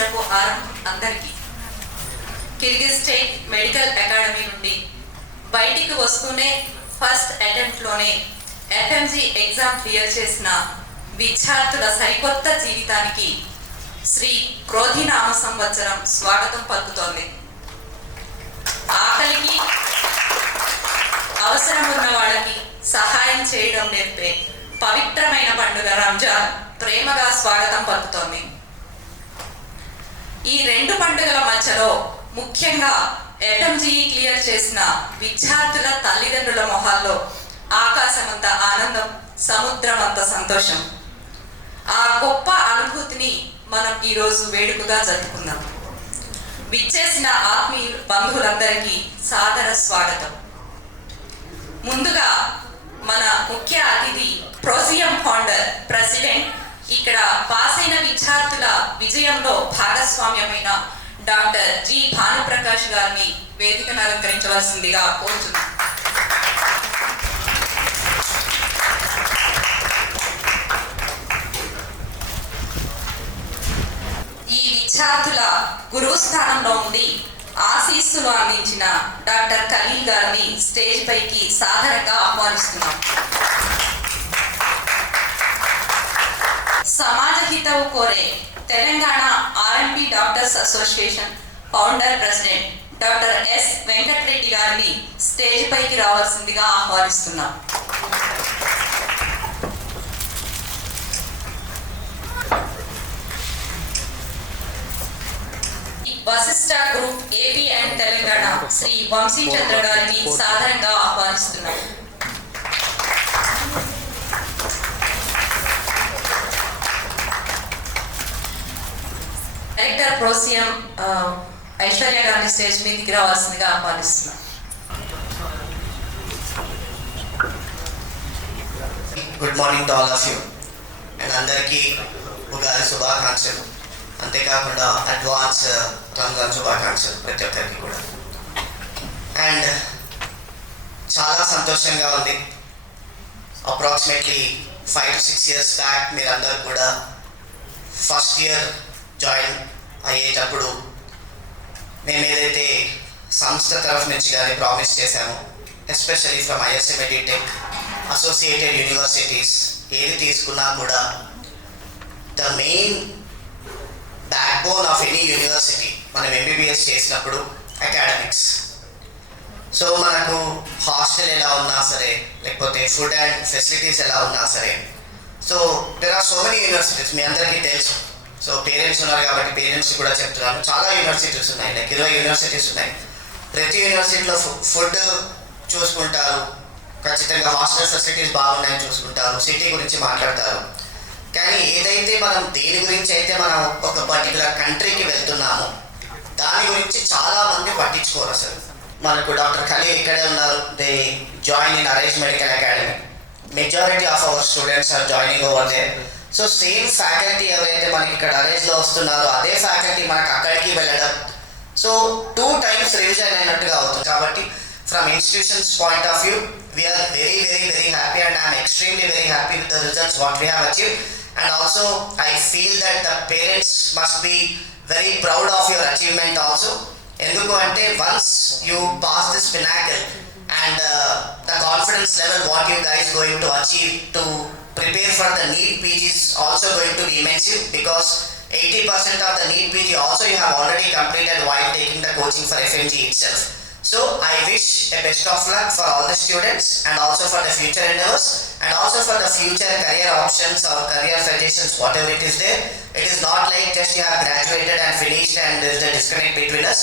సంవత్సరపు ఆరంభం అందరికీ. Kyrgyz state medical academy నుండి బయటికి వస్తూనే ఫస్ట్ అటెంప్ట్లోనే ఎఫ్ఎంజీ ఎగ్జామ్ క్లియర్ చేసిన విద్యార్థుల సరికొత్త జీవితానికి శ్రీ క్రోధినామ సంవత్సరం స్వాగతం పలుకుతోంది. ఆకలికి అవసరం ఉన్న వాళ్ళకి సహాయం చేయడం నేర్పే పవిత్రమైన పండుగ రంజాన్ ప్రేమగా స్వాగతం పలుకుతోంది. ఈ రెండు పండుగల మధ్యలో ముఖ్యంగా ఎఫ్ఎంజీఈ క్లియర్ చేసిన విద్యార్థుల తల్లిదండ్రుల మొహాల్లో ఆకాశమంత ఆనందం, సముద్రం అంత సంతోషం. ఆ గొప్ప అనుభూతిని మనం ఈరోజు వేడుకగా జరుపుకుందాం. విచ్చేసిన ఆత్మీయ బంధువులందరికీ సాదర స్వాగతం. ముందుగా మన ముఖ్య అతిథి ప్రోసియం ఫౌండర్, ప్రెసిడెంట్, ఇక్కడ పాస్ అయిన విద్యార్థుల విజయంలో భాగస్వామ్యమైన డాక్టర్ జి భానుప్రకాష్ గారిని వేదికను అలంకరించవలసిందిగా కోరుతున్నాను. ఈ విద్యార్థుల గురుస్థానంలో ఉండి ఆశీస్సులు అందించిన డాక్టర్ ఖలీల్ గారిని స్టేజ్ పైకి సాధారణంగా ఆహ్వానిస్తున్నాం. సమాజ హితవు కోరే Telangana RMP doctors association founder, president doctor S Venkatareddy గారిని స్టేజ్ పైకి రావాల్సిందిగా ఆహ్వానిస్తున్నాం. Vashishta group AP and Telangana Shri Vamshi Chandra గారిని సాధారణంగా ఆహ్వానిస్తున్నాం. డైరెక్టర్ ప్రోసియం ఐశ్వర్య గారిని స్టేజ్ మీదకి రావాల్సిందిగా ఆహ్వానిస్తున్నాం. Good morning to all of you. And అందరికీ ఉగాది శుభాకాంక్షలు, అంతేకాకుండా అడ్వాన్స్ రంజాన్ శుభాకాంక్షలు ప్రతి ఒక్కరికి కూడా. అండ్ చాలా సంతోషంగా ఉంది. అప్రాక్సిమేట్లీ 5 to 6 years బ్యాక్ మీరందరూ కూడా ఫస్ట్ ఇయర్ జాయిన్ అయ్యేటప్పుడు మేము ఏదైతే సంస్థ తరఫు నుంచి కానీ ప్రామిస్ చేశామో, especially from ISM edutech associated universities ఏది తీసుకున్నా కూడా the main backbone of any university మనం ఎంబీబీఎస్ చేసినప్పుడు అకాడమిక్స్. సో మనకు హాస్టల్ ఎలా ఉన్నా సరే, లేకపోతే ఫుడ్ అండ్ ఫెసిలిటీస్ ఎలా ఉన్నా సరే, so there are so many universities, మీ అందరికీ తెలుసు. సో పేరెంట్స్ ఉన్నారు కాబట్టి పేరెంట్స్ కూడా చెప్తున్నాను, చాలా యూనివర్సిటీస్ ఉన్నాయి, లైక్ 20 యూనివర్సిటీస్ ఉన్నాయి. ప్రతి యూనివర్సిటీలో ఫుడ్ చూసుకుంటారు, ఖచ్చితంగా హాస్టల్ ఫెసిలిటీస్ బాగున్నాయని చూసుకుంటారు, సిటీ గురించి మాట్లాడతారు. కానీ ఏదైతే మనం దేని గురించి అయితే మనం ఒక పర్టికులర్ కంట్రీకి వెళ్తున్నామో దాని గురించి చాలామంది పట్టించుకోరు అసలు. మనకు డాక్టర్ ఖలీల్ ఇక్కడే ఉన్నారు. They join in Orange medical academy. Majority of our students are joining over there. So same faculty ఎవరైతే మనకి ఇక్కడ అరేంజ్లో వస్తున్నారో అదే ఫ్యాకల్టీ మనకు అక్కడికి వెళ్ళడం, సో 2 times రివిజన్ అయినట్టుగా అవుతుంది. కాబట్టి from institutions point of view we are very very very happy and I am extremely very happy with the results what we have achieved. And also I feel that the parents must be very proud of your achievement also. Enduku ante once you pass this pinnacle and the confidence level what you guys going to achieve to prepare for the NEET PG is also going to be immense, because 80% of the NEET PG also you have already completed while taking the coaching for FMG itself. So I wish a best of luck for all the students and also for the future endeavors and also for the future career options or career suggestions, whatever it is there. It is not like just you have graduated and finished and there is a disconnect between us.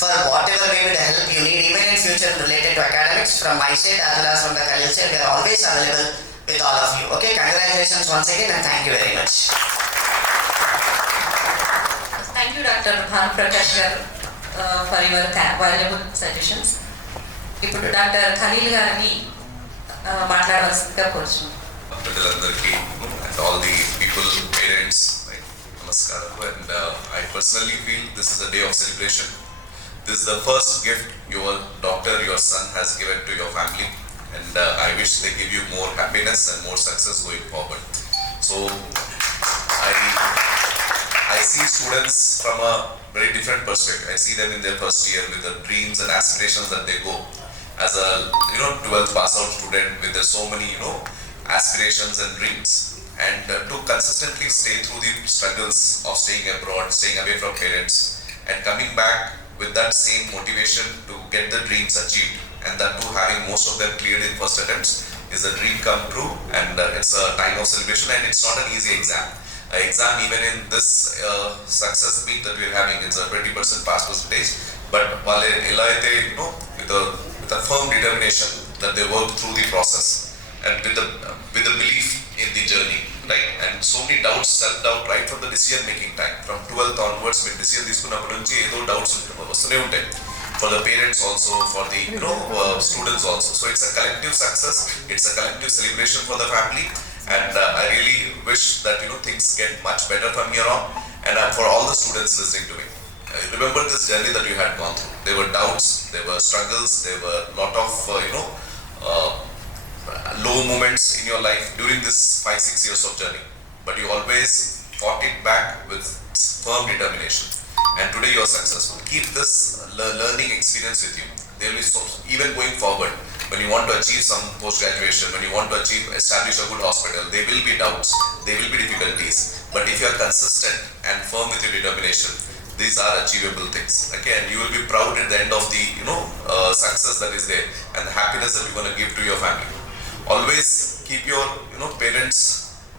For whatever maybe the help you need, even in future related to academics, from my side as well as from the Khalil side, we are always available with all of you. Okay, congratulations once again and thank you very much. Thank you, Dr. Bhanuprakash garu, for your valuable suggestions. ఇప్పుడు doctor Khaleel గారిని మాట్లాడవలసిందిగా కోరుచున్నాను. ప్రజలందరికీ and all the people, parents, namaskaram. And I personally feel this is a day of celebration. This is the first gift your doctor, your son has given to your family, and I wish they give you more happiness and more success going forward. So I I see students from a very different perspective. I see them in their first year with the dreams and aspirations that they go as a 12th pass out student with so many aspirations and dreams, and to consistently stay through the struggles of staying abroad, staying away from parents, and coming back with that same motivation to get the dreams achieved, and that too having most of them cleared in first attempts is a dream come true, and it's a time of celebration, and it's not an easy exam. Exam even in this success meet that we're having, it's a 20% pass percentage, but while with a firm determination that they work through the process and with the belief in the journey, right? And so many doubts, self-doubt right from the decision making time, from 12th onwards with decision తీసుకున్నప్పటి నుంచి ఏదో doubts వస్తూనే ఉంటాయి, for the parents also, for the students also. So it's a collective success, it's a collective celebration for the family, and I really wish that things get much better from here on, and for all the students listening to me, remember this journey that you had gone through. There were doubts, there were struggles, there were a lot of low moments in your life during this 5-6 years of journey, but you always fought it back with firm determination, and today you are successful. Keep this learning experience with you. There will be even going forward, when you want to achieve some post-graduation, when you want to establish a good hospital, there will be doubts, there will be difficulties, but if you are consistent and firm with your determination, these are achievable things. Okay, and you will be proud at the end of the success that is there, and the happiness that you're going to give to your family. Always keep your parents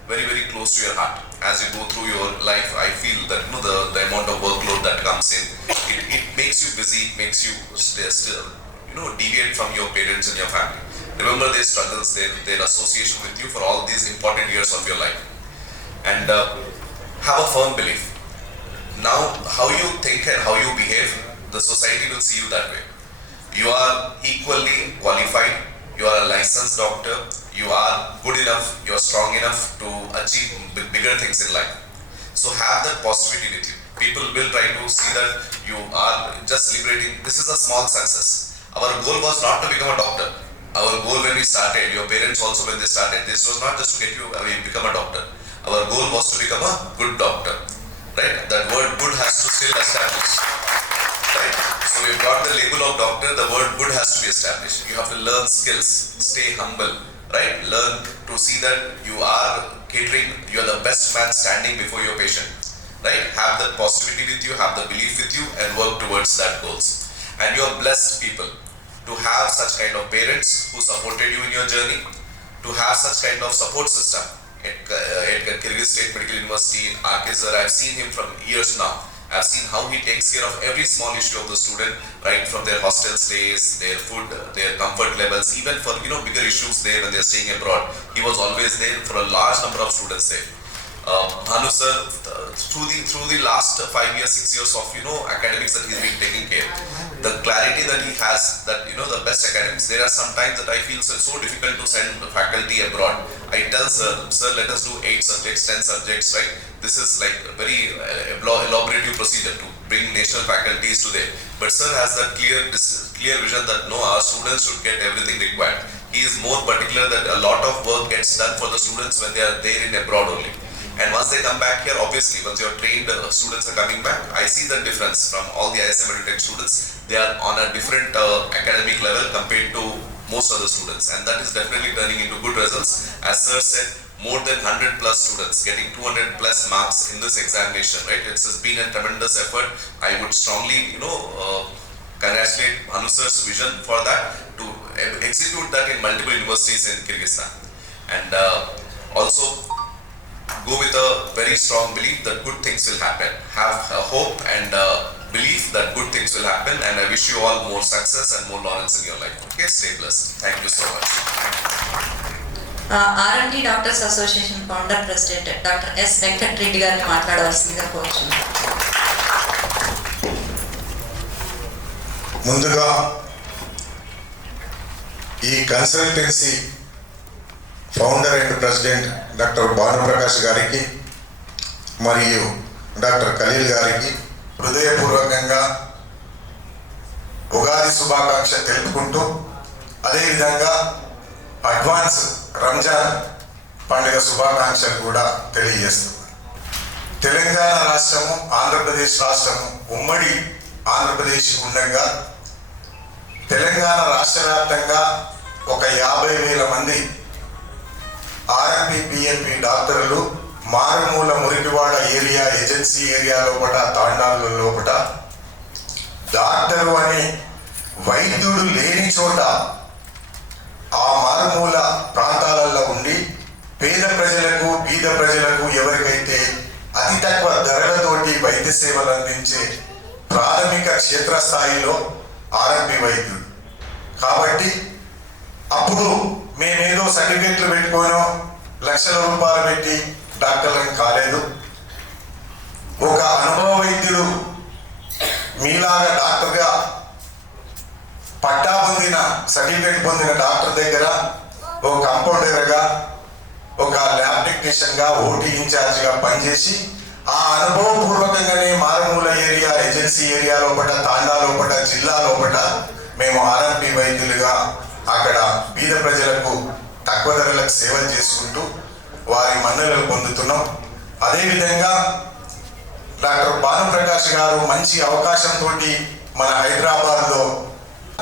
very, very close to your heart as you go through your life. I feel that the amount of workload that comes in, it makes you busy, makes you still deviate from your parents and your family. Remember their struggles, their association with you for all these important years of your life, and have a firm belief. Now, how you think and how you behave, the society will see you that way. You are equally qualified, you are a licensed doctor, you are good enough, you are strong enough to achieve bigger things in life. So have that positivity with you. People will try to see that you are just celebrating. This is a small success. Our goal was not to become a doctor. Our goal when we started, your parents also when they started, this was not just to get you become a doctor. Our goal was to become a good doctor. Right? That word good has to still establish. Right? So we've got the label of doctor, the word good has to be established. You have to learn skills, stay humble, right? Learn to see that you are catering, you are the best man standing before your patient. Right? Have that positivity with you, have the belief with you, and work towards that goals. And you are blessed people to have such kind of parents who supported you in your journey, to have such kind of support system. At Kyrgyz State Medical University in RK sir, I've seen him from years now. I've seen how he takes care of every small issue of the student, right from their hostel stays, their food, their comfort levels, even for bigger issues there when they're staying abroad. He was always there for a large number of students there. Bhanu sir, through the last 5 years, 6 years of academics that he's been taking care, the clarity that he has, that the best academics. There are some times that I feel so difficult to send the faculty abroad. I tell sir, let us do 8 subjects, 10 subjects, right? This is like a very elaborative procedure to bring national faculties to there. But sir has that clear vision that no, our students should get everything required. He is more particular that a lot of work gets done for the students when they are there in abroad only. And once they come back here, obviously, once your trained students are coming back, I see the difference from all the ISM EduTech students. They are on a different academic level compared to most other students, and that is definitely turning into good results. As sir said, more than 100 plus students getting 200 plus marks in this examination, right? It has been a tremendous effort. I would strongly, congratulate Bhanu sir's vision for that, to execute that in multiple universities in Kyrgyzstan, and also go with a very strong belief that good things will happen. Have a hope and belief that good things will happen, and I wish you all more success and more laurels in your life. Okay, stay blessed. Thank you so much. R&D Doctors Association Founder President Dr. S. Venkatreddy గారిని మాట్లాడవలసిందిగా కోరుచున్నాను. ముందుగా ఈ consultancy founder and president doctor Bhanuprakash గారికి మరియు doctor Khaleel గారికి హృదయపూర్వకంగా ఉగాది శుభాకాంక్ష తెలుపుకుంటూ, అదేవిధంగా అడ్వాన్స్ రంజాన్ పండుగ శుభాకాంక్షలు కూడా తెలియజేస్తున్నాను. తెలంగాణ రాష్ట్రము, ఆంధ్రప్రదేశ్ రాష్ట్రము ఉమ్మడి ఆంధ్రప్రదేశ్ ఉండగా తెలంగాణ రాష్ట్ర వ్యాప్తంగా ఒక 50,000 మంది ఆర్ఎంపీ పిఎంపీ డాక్టర్లు మారుమూల మురికివాడ ఏరియా, ఏజెన్సీ ఏరియా లోపల, తాండాల లోపల డాక్టరు అని వైద్యుడు లేని చోట ఆ మారుమూల ప్రాంతాలలో ఉండి పేద ప్రజలకు, బీద ప్రజలకు ఎవరికైతే అతి తక్కువ ధరలతోటి వైద్య సేవలు అందించే ప్రాథమిక క్షేత్రస్థాయిలో ఆర్ఎంపీ వైద్యుడు. కాబట్టి అప్పుడు మేమేదో సర్టిఫికెట్లు పెట్టుకోనో లక్షల రూపాయలు పెట్టి డాక్టర్లను కాలేదు. ఒక అనుభవ వైద్యుడు మీలాగా డాక్టర్గా పట్టా పొందిన, సర్టిఫికేట్ పొందిన డాక్టర్ దగ్గర ఒక కంపౌండర్గా, ఒక ల్యాబ్ టెక్నీషియన్గా, ఓటీ ఇన్ఛార్జ్గా పనిచేసి ఆ అనుభవపూర్వకంగానే మారుమూల ఏరియా, ఏజెన్సీ ఏరియా లోపల, తాండా లోపల, జిల్లా లోపల మేము ఆర్ఎంపీ వైద్యులుగా అక్కడ బీద ప్రజలకు తక్కువ ధరలకు సేవలు చేసుకుంటూ వారి మన్ననలు పొందుతున్నాం. అదేవిధంగా డాక్టర్ భానుప్రకాష్ గారు మంచి అవకాశంతో మన హైదరాబాద్లో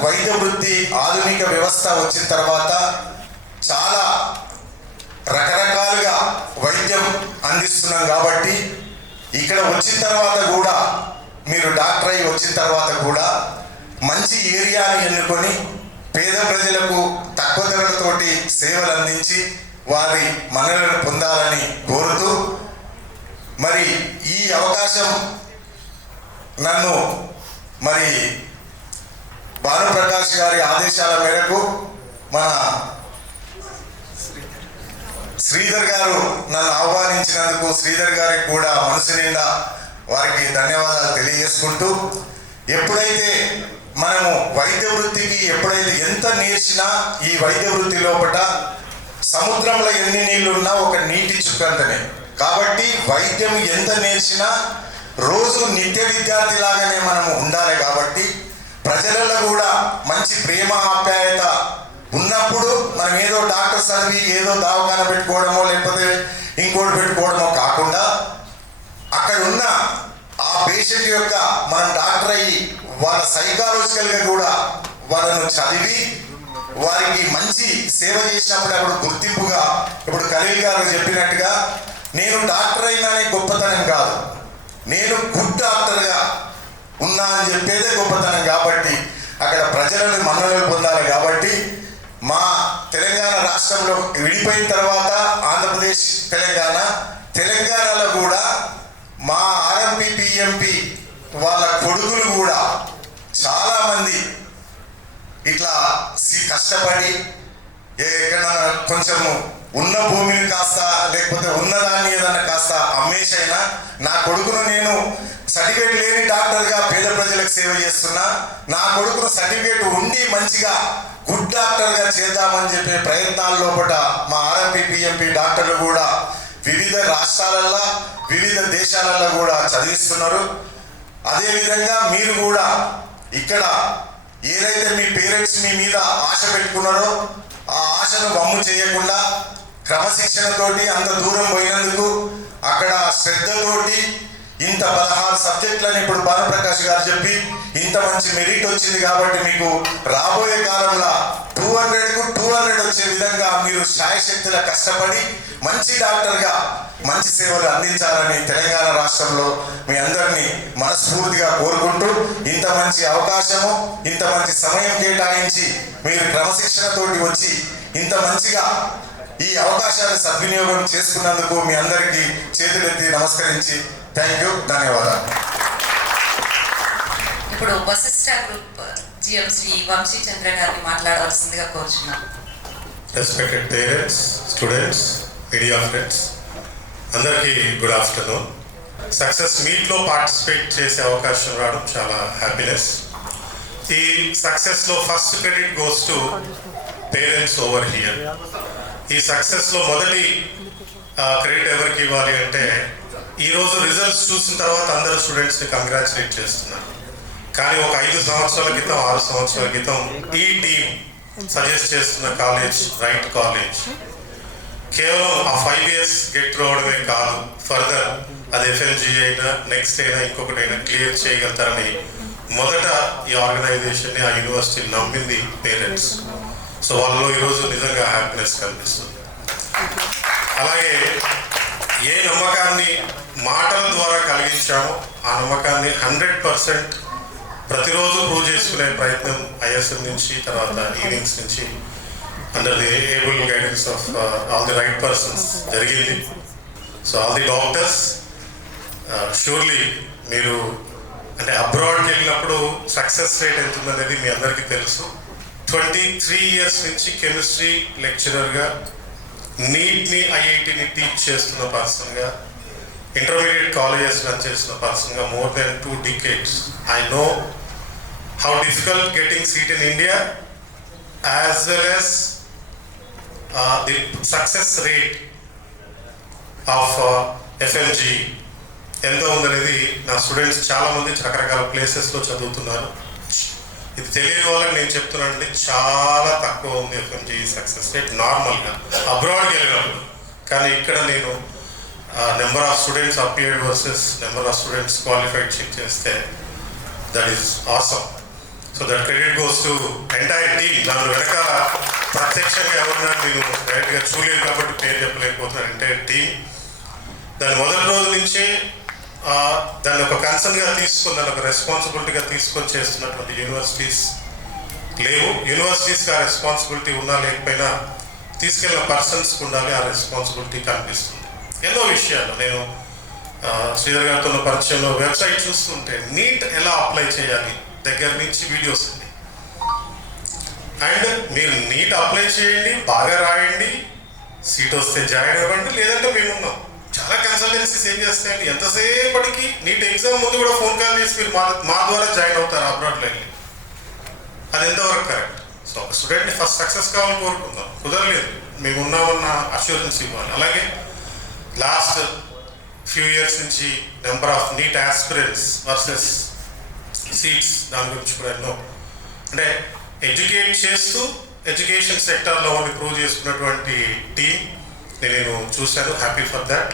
వైద్య వృత్తి ఆధునిక వ్యవస్థ వచ్చిన తర్వాత చాలా రకరకాలుగా వైద్యం అందిస్తున్నాం. కాబట్టి ఇక్కడ వచ్చిన తర్వాత కూడా మీరు డాక్టర్ అయి వచ్చిన తర్వాత కూడా మంచి ఏరియాని ఎన్నుకొని పేద ప్రజలకు తక్కువ ధరలతోటి సేవలు అందించి వారి మన్ననలను పొందాలని కోరుతూ, మరి ఈ అవకాశం నన్ను మరి భానుప్రకాష్ గారి ఆదేశాల మేరకు మన శ్రీధర్ గారు నన్ను ఆహ్వానించినందుకు శ్రీధర్ గారికి కూడా మనసు నిండా వారికి ధన్యవాదాలు తెలియజేసుకుంటూ, ఎప్పుడైతే మనము వైద్య వృత్తికి ఎప్పుడైతే ఎంత నేర్చినా ఈ వైద్య వృత్తి లోపల సముద్రంలో ఎన్ని నీళ్లు ఉన్నా ఒక నీటి చుక్కంతనే. కాబట్టి వైద్యం ఎంత నేర్చినా రోజు నిత్య విద్యార్థి లాగానే మనము ఉండాలి. కాబట్టి ప్రజలలో కూడా మంచి ప్రేమ, ఆప్యాయత ఉన్నప్పుడు మనం ఏదో డాక్టర్ చదివి ఏదో దవాఖాన పెట్టుకోవడమో లేకపోతే ఇంకోటి పెట్టుకోవడమో కాకుండా అక్కడ ఉన్న ఆ పేషెంట్ యొక్క మనం డాక్టర్ అయ్యి వాళ్ళ సైకాలజికల్గా కూడా వాళ్ళను చదివి వారికి మంచి సేవ చేసినప్పుడు అప్పుడు గుర్తింపుగా, ఇప్పుడు ఖలీల్ గారు చెప్పినట్టుగా నేను డాక్టర్ అయినానే గొప్పతనం కాదు, నేను గుడ్ డాక్టర్గా ఉన్నా అని చెప్పేదే గొప్పతనం. కాబట్టి అక్కడ ప్రజలను మన్ననలు పొందాలి. కాబట్టి మా తెలంగాణ రాష్ట్రంలో విడిపోయిన తర్వాత ఆంధ్రప్రదేశ్, తెలంగాణలో కూడా మా ఆర్ఎంపీ పిఎంపీ వాళ్ళ కొడుకులు కూడా చాలామంది ఇట్లా కష్టపడి ఎక్కడన్నా కొంచెము ఉన్న భూమిని కాస్త లేకపోతే ఉన్నదాన్ని ఏదన్నా కాస్త అమ్మేసైనా నా కొడుకును నేను సర్టిఫికేట్ లేని డాక్టర్గా పేద ప్రజలకు సేవ చేస్తున్నా, నా కొడుకును సర్టిఫికేట్ ఉండి మంచిగా గుడ్ డాక్టర్గా చేద్దామని చెప్పే ప్రయత్నాల లోపల మా ఆర్ఎంపీ పిఎంపీ డాక్టర్లు కూడా వివిధ రాష్ట్రాలలో, వివిధ దేశాలలో కూడా చదివిస్తున్నారు. అదేవిధంగా మీరు కూడా ఇక్కడ ఏదైతే మీ పేరెంట్స్ మీ మీద ఆశ పెట్టుకున్నారో ఆ ఆశను వమ్ము చేయకుండా క్రమశిక్షణతోటి అంత దూరం పోయినందుకు అక్కడ శ్రద్ధతోటి ఇంత 16 సబ్జెక్టులని ఇప్పుడు భానుప్రకాష్ గారు చెప్పి ఇంత మంచి మెరిట్ వచ్చింది. కాబట్టి మీకు రాబోయే కాలంలో 200కు 200 వచ్చే విధంగా మీరు శాయశక్తుల కష్టపడి మంచి డాక్టర్గా మంచి సేవలు అందించాలని తెలంగాణ రాష్ట్రంలో మీ అందరినీ మనస్ఫూర్తిగా కోరుకుంటూ, ఇంత మంచి అవకాశము, ఇంత మంచి సమయం కేటాయించి మీరు క్రమశిక్షణతోటి వచ్చి ఇంత మంచిగా ఈ అవకాశాన్ని సద్వినియోగం చేసుకున్నందుకు మీ అందరికీ చేతులెత్తి నమస్కరించి థ్యాంక్ యూ, ధన్యవాదాలు. ఇప్పుడు వశిష్ఠ గ్రూప్ జిఎం శ్రీ వంశీ చంద్ర గారిని మాట్లాడవలసిందిగా కోరుచున్నాం. Respected parents, students, media friends, అందరికీ గుడ్ ఆఫ్టర్నూన్. సక్సెస్ మీట్లో పార్టిసిపేట్ చేసే అవకాశం రావడం చాలా హ్యాపీనెస్. ఈ సక్సెస్లో first credit goes to parents over here. ఈ సక్సెస్లో మొదటి క్రెడిట్ ఎవరికి ఇవ్వాలి అంటే, ఈరోజు రిజల్ట్స్ చూసిన తర్వాత అందరూ స్టూడెంట్స్ని కంగ్రాచులేట్ చేస్తున్నారు. కానీ ఒక 5 సంవత్సరాల క్రితం, 6 సంవత్సరాల క్రితం ఈ టీం సజెస్ట్ చేస్తున్న కాలేజ్ రైట్ కాలేజ్. కేవలం ఆ 5 years గెట్ రావడమే కాదు, ఫర్దర్ అది ఎఫ్ఎంజీ అయినా నెక్స్ట్ అయినా ఇంకొకటైనా క్లియర్ చేయగలుగుతారని మొదట ఈ ఆర్గనైజేషన్ని ఆ యూనివర్సిటీ నమ్మింది పేరెంట్స్. సో వాళ్ళలో ఈరోజు నిజంగా హ్యాపీనెస్ కనిపిస్తుంది. అలాగే ఏ నమ్మకాన్ని మాటల ద్వారా కలిగించామో ఆ నమ్మకాన్ని 100% ప్రతిరోజు ప్రూవ్ చేసుకునే ప్రయత్నం ఐఎస్ఎం నుంచి తర్వాత ఈవినింగ్స్ నుంచి under the able guidance of all the right persons జరిగింది. So all the doctors surely మీరు అంటే అబ్రాడ్కి వెళ్ళినప్పుడు సక్సెస్ రేట్ ఎంత ఉందనేది మీ అందరికీ తెలుసు. 23 years నుంచి కెమిస్ట్రీ లెక్చరర్గా నీట్ని ఐఐటిని టీచ్ చేస్తున్న పర్సన్గా ఇంటర్మీడియట్ కాలేజెస్ రన్ చేస్తున్న పర్సన్గా more than 2 decades I know how difficult getting seat in India as well as the success rate of FMG ఎంత ఉందనేది నా స్టూడెంట్స్ చాలామంది రకరకాల ప్లేసెస్లో చదువుతున్నారు. ఇది తెలియని వాళ్ళకి నేను చెప్తున్నానండి, చాలా తక్కువ ఉంది ఎఫ్ఎంజీ సక్సెస్ రేట్ నార్మల్గా అబ్రాడ్కి వెళ్ళినప్పుడు. కానీ ఇక్కడ నేను number of students appeared versus number of students qualified check చేస్తే that is awesome. So that credit goes to entire team. దాని వెనక ప్రత్యక్షంగా ఎవరున్నా నేను డైరెక్ట్గా చూడలేదు కాబట్టి పేరు చెప్పలేకపోతున్నాను. ఎంటైర్ టీమ్ దాని మొదటి రోజు నుంచే దాన్ని ఒక కన్సర్న్గా తీసుకొని దాన్ని ఒక రెస్పాన్సిబిలిటీగా తీసుకొని చేస్తున్నటువంటి యూనివర్సిటీస్ లేవు. యూనివర్సిటీస్కి ఆ రెస్పాన్సిబిలిటీ ఉన్నా లేకపోయినా తీసుకెళ్ళిన పర్సన్స్కి ఉండాలి ఆ రెస్పాన్సిబిలిటీ కనిపిస్తుంది. ఎన్నో విషయాలు నేను శ్రీధర్ గారితో ఉన్న పరిచయంలో వెబ్సైట్ చూస్తుంటే నీట్ ఎలా అప్లై చేయాలి దగ్గర నుంచి వీడియోస్ ఉంది. అండ్ మీరు నీట్ అప్లై చేయండి, బాగా రాయండి, సీట్ వస్తే జాయిన్ అవ్వండి, లేదంటే మేమున్నాం. చాలా కన్సల్టెన్సీస్ ఏం చేస్తాయండి, ఎంతసేపటికి నీట్ ఎగ్జామ్ ముందు కూడా ఫోన్ కాల్ చేసి మీరు మా ద్వారా జాయిన్ అవుతారు అబ్రాడ్లో వెళ్ళి. అది ఎంతవరకు కరెక్ట్? సో ఒక స్టూడెంట్ని ఫస్ట్ సక్సెస్ కావాలని కోరుకుందాం, కుదరలేదు, మేము ఉన్నామన్న అష్యూరెన్స్ ఇవ్వాలి. అలాగే లాస్ట్ ఫ్యూ ఇయర్స్ నుంచి number of neat aspirants versus seats దాని గురించి కూడా ఎన్నో అంటే ఎడ్యుకేట్ చేస్తూ ఎడ్యుకేషన్ సెక్టార్లో ప్రూవ్ చేసుకున్నటువంటి టీం నేను చూశాను. Happy for that.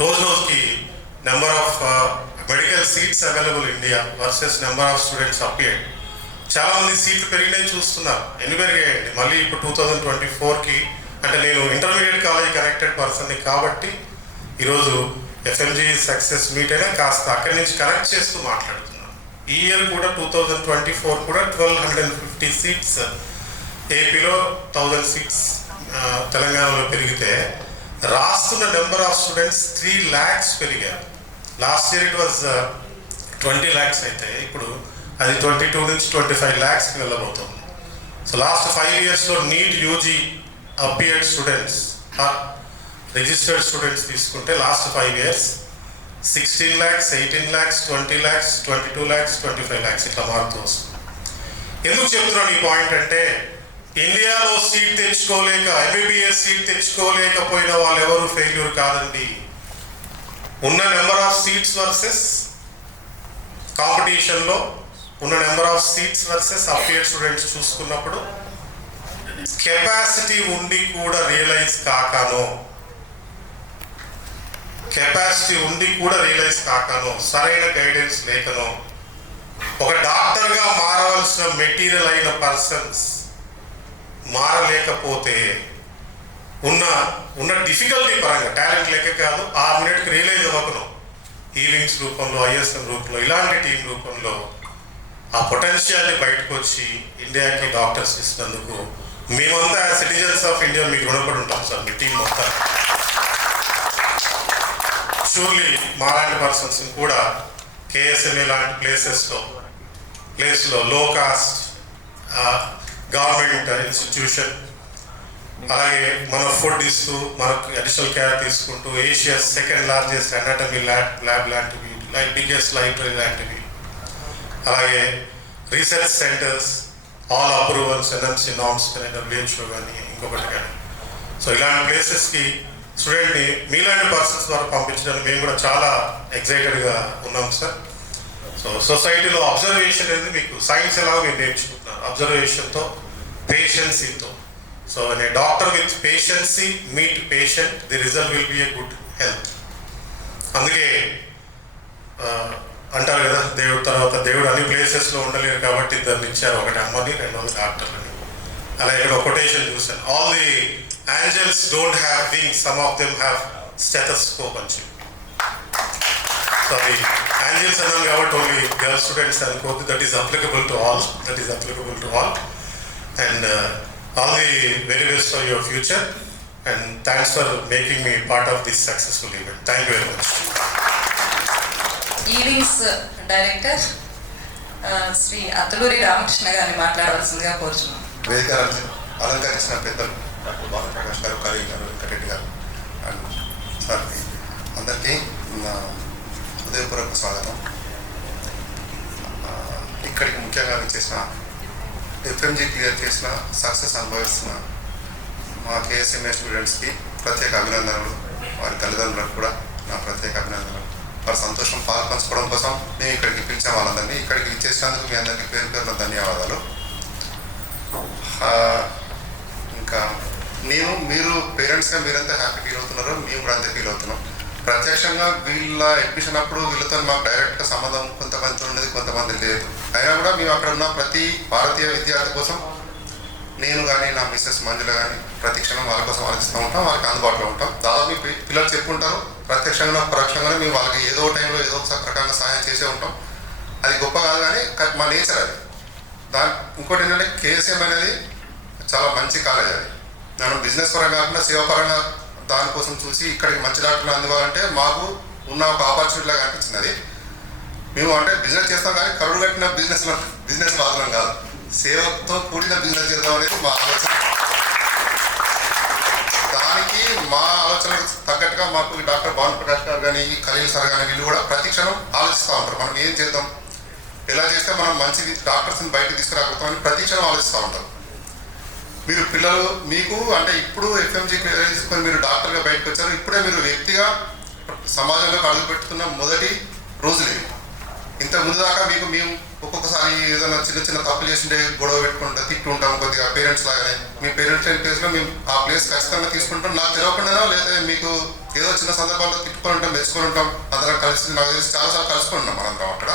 రోజుకి number of medical seats available India versus number of students appeared. చాలామంది సీట్లు పెరిగినాయి చూస్తున్నారు. ఎన్ని పెరిగాయండి? మళ్ళీ ఇప్పుడు 2024కి అంటే నేను ఇంటర్మీడియట్ కాలేజ్ కనెక్టెడ్ పర్సన్ని కాబట్టి ఈరోజు ఎఫ్ఎంజీ సక్సెస్ మీట్ అయినా కాస్త అక్కడి నుంచి కనెక్ట్ చేస్తూ మాట్లాడుతున్నాను. ఈ ఇయర్ కూడా 2024 కూడా 1250 సీట్స్, ఏపీలో 1000 సీట్స్ తెలంగాణలో పెరిగితే రాస్తున్న నెంబర్ ఆఫ్ స్టూడెంట్స్ 3 lakhs పెరిగారు. Last year it was 20 lakhs అయితే ఇప్పుడు అది 22 నుంచి 25 lakhsకి వెళ్ళబోతుంది. సో లాస్ట్ 5 yearsలో NEET UG appeared students registered students తీసుకుంటే last 5 years 16 lakhs, 18 lakhs, 20 lakhs, 22 lakhs, 25 lakhs ఇట్లా మారుతూ వస్తుంది. ఎందుకు చెప్తున్నాను ఈ పాయింట్ అంటే ఇండియాలో సీట్ తెచ్చుకోలేక ఎంబీబీఎస్ సీట్ తెచ్చుకోలేకపోయిన వాళ్ళు ఎవరు ఫెయిల్యూర్ కాదండి. ఉన్న నెంబర్ ఆఫ్ సీట్స్ వర్సెస్ కాంపిటీషన్లో ఉన్న number of seats versus appeared students చూసుకున్నప్పుడు కెపాసిటీ ఉండి కూడా రియలైజ్ కాకనో సరైన గైడెన్స్ లేకనో ఒక డాక్టర్గా మారవలసిన మెటీరియల్ అయిన పర్సన్స్ మారలేకపోతే ఉన్న డిఫికల్టీ పరంగా టాలెంట్ లెక్క కాదు, ఆ మినిట్కి రియలైజ్ అవ్వకను ఈవింగ్స్ రూపంలో ఐఎస్ఎం రూపంలో ఇలాంటి టీం రూపంలో ఆ పొటెన్షియల్ని బయటకు వచ్చి ఇండియాకి డాక్టర్స్ ఇచ్చినందుకు మేమంతా సిటిజన్స్ ఆఫ్ ఇండియా మీకు రుణపడి ఉంటాం సార్. మీ టీం మొత్తం షూర్లీ మాలాంటి పర్సన్స్ కూడా కేఎస్ఎంఏ లాంటి ప్లేస్లో లో కాస్ట్ గవర్నమెంట్ ఇన్స్టిట్యూషన్ అలాగే మన ఫుడ్ ఇస్తూ మనకు అడిషనల్ కేర్ తీసుకుంటూ Asia 2nd largest anatomy lab లాంటివి, బిగ్గెస్ట్ లైబ్రరీ లాంటివి, అలాగే research centres all approvals NMC norms కానీ WHO కానీ ఇంకొకటి కానీ. సో ఇలాంటి ప్లేసెస్కి స్టూడెంట్ని మీలాంటి పర్సన్స్ ద్వారా పంపించడానికి మేము కూడా చాలా ఎక్సైటెడ్గా ఉన్నాం సార్. సో సొసైటీలో అబ్జర్వేషన్ అనేది మీకు సైన్స్ ఎలాగో మీరు నేర్చుకుంటున్నారు, అబ్జర్వేషన్తో పేషెన్సీతో. So a doctor with patience meet patient, the result will be a good health. అందుకే అంటారు కదా, దేవుడు తర్వాత దేవుడు అన్ని ప్లేసెస్లో ఉండలేరు కాబట్టి ఇద్దరిని ఇచ్చారు, ఒకటి అమ్మని, రెండోది డాక్టర్లని. అలా ఇక్కడ కొటేషన్ చూశాను, all the angels don't have wings, some of them have stethoscope అని చెప్పి. సో అది ఏంజల్స్ అన్నాను కాబట్టి ఓన్లీ గర్ల్ స్టూడెంట్స్ అనుకోవద్దు, that is applicable to all, and all the very best for your future, and thanks for making me part of this successful event. Thank you very much. ఈవింగ్స్ director Shri Athuluri Ramakrishna గారిని మాట్లాడవలసిందిగా కోరుచున్నాం. వేదిక అలంకరించిన పెద్దలు doctor బాలప్రకాష్ గారు, curry గారు, వెంకటరెడ్డి గారు అండ్ సార్కి అందరికీ నా హృదయపూర్వక స్వాగతం. ఇక్కడికి ముఖ్యంగా చేసిన ఎఫ్ఎంజీ క్లియర్ చేసిన సక్సెస్ అనుభవిస్తున్న మా కేఎస్ఎంఏ స్టూడెంట్స్కి ప్రత్యేక అభినందనలు, వారి తల్లిదండ్రులకు కూడా నా ప్రత్యేక అభినందనలు. వారి సంతోషం పాల్పంచుకోవడం కోసం మేము ఇక్కడికి పిలిచాం వాళ్ళందరినీ. ఇక్కడికి ఇచ్చేసినందుకు మీ అందరికీ పేరు పేరున ధన్యవాదాలు. ఇంకా మీరు పేరెంట్స్గా మీరంతా హ్యాపీ ఫీల్ అవుతున్నారో మేము కూడా అంతే ఫీల్ అవుతున్నాం. ప్రత్యక్షంగా వీళ్ళ అడ్మిషన్ అప్పుడు వీళ్ళతో మాకు డైరెక్ట్గా సంబంధం కొంతమంది ఉండేది, కొంతమంది లేదు. అయినా కూడా మేము అక్కడ ఉన్న ప్రతి భారతీయ విద్యార్థి కోసం నేను కానీ నా మిస్సెస్ మంజుల కానీ ప్రతి క్షణం వాళ్ళ కోసం ఆలోచిస్తూ ఉంటాం, వాళ్ళకి అందుబాటులో ఉంటాం. దాదాపు పిల్లలు చెప్పుకుంటారు, ప్రత్యక్షంగా పరోక్షంగా మేము వాళ్ళకి ఏదో టైంలో ఏదో ఒకసారి రకంగా సహాయం చేసే ఉంటాం. అది గొప్ప కాదు కానీ మా నేచర్ అది. ఇంకోటి ఏంటంటే కేఎస్ఎం అనేది చాలా మంచి కాలేజ్. అది మనం బిజినెస్ పరంగా కాకుండా సేవాపరంగా దానికోసం చూసి ఇక్కడికి మంచి డాక్టర్లు అందివ్వాలంటే మాకు ఉన్న ఒక ఆపర్చునిటీ లాగా అనిపించింది. అది మేము అంటే బిజినెస్ చేస్తాం కానీ కరుడు కట్టిన బిజినెస్ వాదనం కాదు, సేవతో కూడిన బిజినెస్ చేద్దాం అనేది మా ఆలోచన. దానికి మా ఆలోచనకు తగ్గట్టుగా మాకు డాక్టర్ భానుప్రకాష్ గారు కానీ, ఖలీల్ సార్ కానీ వీళ్ళు కూడా ప్రతి క్షణం ఆలోచిస్తూ ఉంటారు. మనం ఏం చేద్దాం, ఎలా చేస్తే మనం మంచి డాక్టర్స్ని బయటకు తీసుకురాకపోతామని ప్రతి క్షణం ఆలోచిస్తూ ఉంటారు. మీరు పిల్లలు మీకు అంటే ఇప్పుడు ఎఫ్ఎంజీ క్లియర్ చేసుకొని మీరు డాక్టర్గా బయటకు వచ్చారు. ఇప్పుడే మీరు వ్యక్తిగా సమాజంలోకి అడుగుపెట్టుతున్న మొదటి రోజులు ఇవి. ఇంతకు ముందు దాకా మీకు మేము ఒక్కొక్కసారి ఏదైనా చిన్న తప్పులు చేస్తుంటే గొడవ పెట్టుకుంటా తిట్టుంటాం కొద్దిగా పేరెంట్స్ లాగానే. మీ పేరెంట్స్ ప్లేస్లో మేము ఆ ప్లేస్ ఖచ్చితంగా తీసుకుంటాం. నాకు తెలియకుండానో లేదా మీకు ఏదో చిన్న సందర్భాల్లో తిట్టుకొని ఉంటాం, మెచ్చుకొని ఉంటాం, అందరం కలిసి నాకు తెలిసి చాలాసార్లు కలుసుకొని ఉన్నాం మనందరం అక్కడ.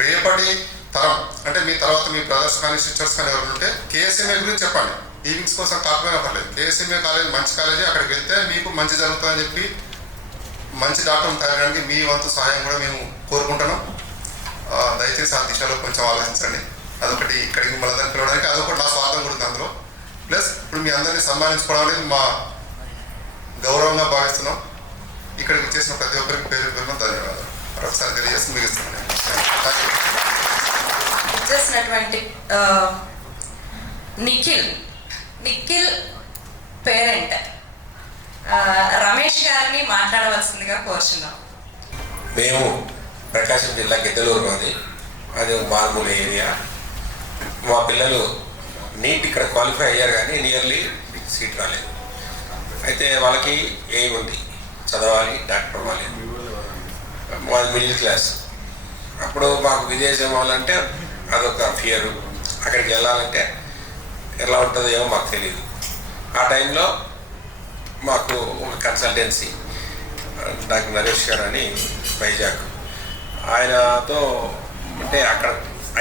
రేపటి తరం అంటే మీ తర్వాత మీ బ్రదర్స్ కానీ సిస్టర్స్ కానీ ఎవరు ఉంటే కేఎస్ఎంఏ గురించి చెప్పండి. ఈవింగ్స్ కోసం కాకపోయినా పర్లేదు, కేఎస్ఎంఏ కాలేజ్ మంచి కాలేజీ, అక్కడికి వెళ్తే మీకు మంచి జరుగుతుందని చెప్పి మంచి డాక్టర్ని తయారడానికి మీ వంతు సహాయం కూడా మేము కోరుకుంటున్నాం. దయచేసి ఆ దిశలో కొంచెం ఆలోచించండి. అదొకటి ఇక్కడికి మిమ్మల్ని అందరినీ పిలవడానికి అదొకటి నా స్వార్థం కూడా ఉంది అందులో. ప్లస్ ఇప్పుడు మీ అందరినీ సన్మానించుకోవడం అనేది మా గౌరవంగా భావిస్తున్నాం. ఇక్కడికి వచ్చేసిన ప్రతి ఒక్కరికి పేరు పేరున ధన్యవాదాలు మరొకసారి తెలియజేస్తూ ముగిస్తున్నాను. చేసినటువంటి నిఖిల్ పేరెంట్ రమేష్ గారిని మాట్లాడవలసిందిగా కోరుచున్నాం. మేము ప్రకాశం జిల్లా గిద్దలూరు అది మారుమూల ఏరియా. మా పిల్లలు నీట్ ఇక్కడ క్వాలిఫై అయ్యారు కానీ నియర్లీ సీట్ రాలేదు. అయితే వాళ్ళకి ఎయిమ్ ఉంది, చదవాలి, డాక్టర్ అవ్వాలి. మాది మిడిల్ క్లాస్. అప్పుడు మాకు విదేశం అవ్వాలంటే అదొక ఫియరు, అక్కడికి వెళ్ళాలంటే ఎలా ఉంటుందో ఏమో మాకు తెలియదు. ఆ టైంలో మాకు ఒక కన్సల్టెన్సీ డాక్టర్ నరేష్ గారు అని వైజాగ్, ఆయనతో అంటే అక్కడ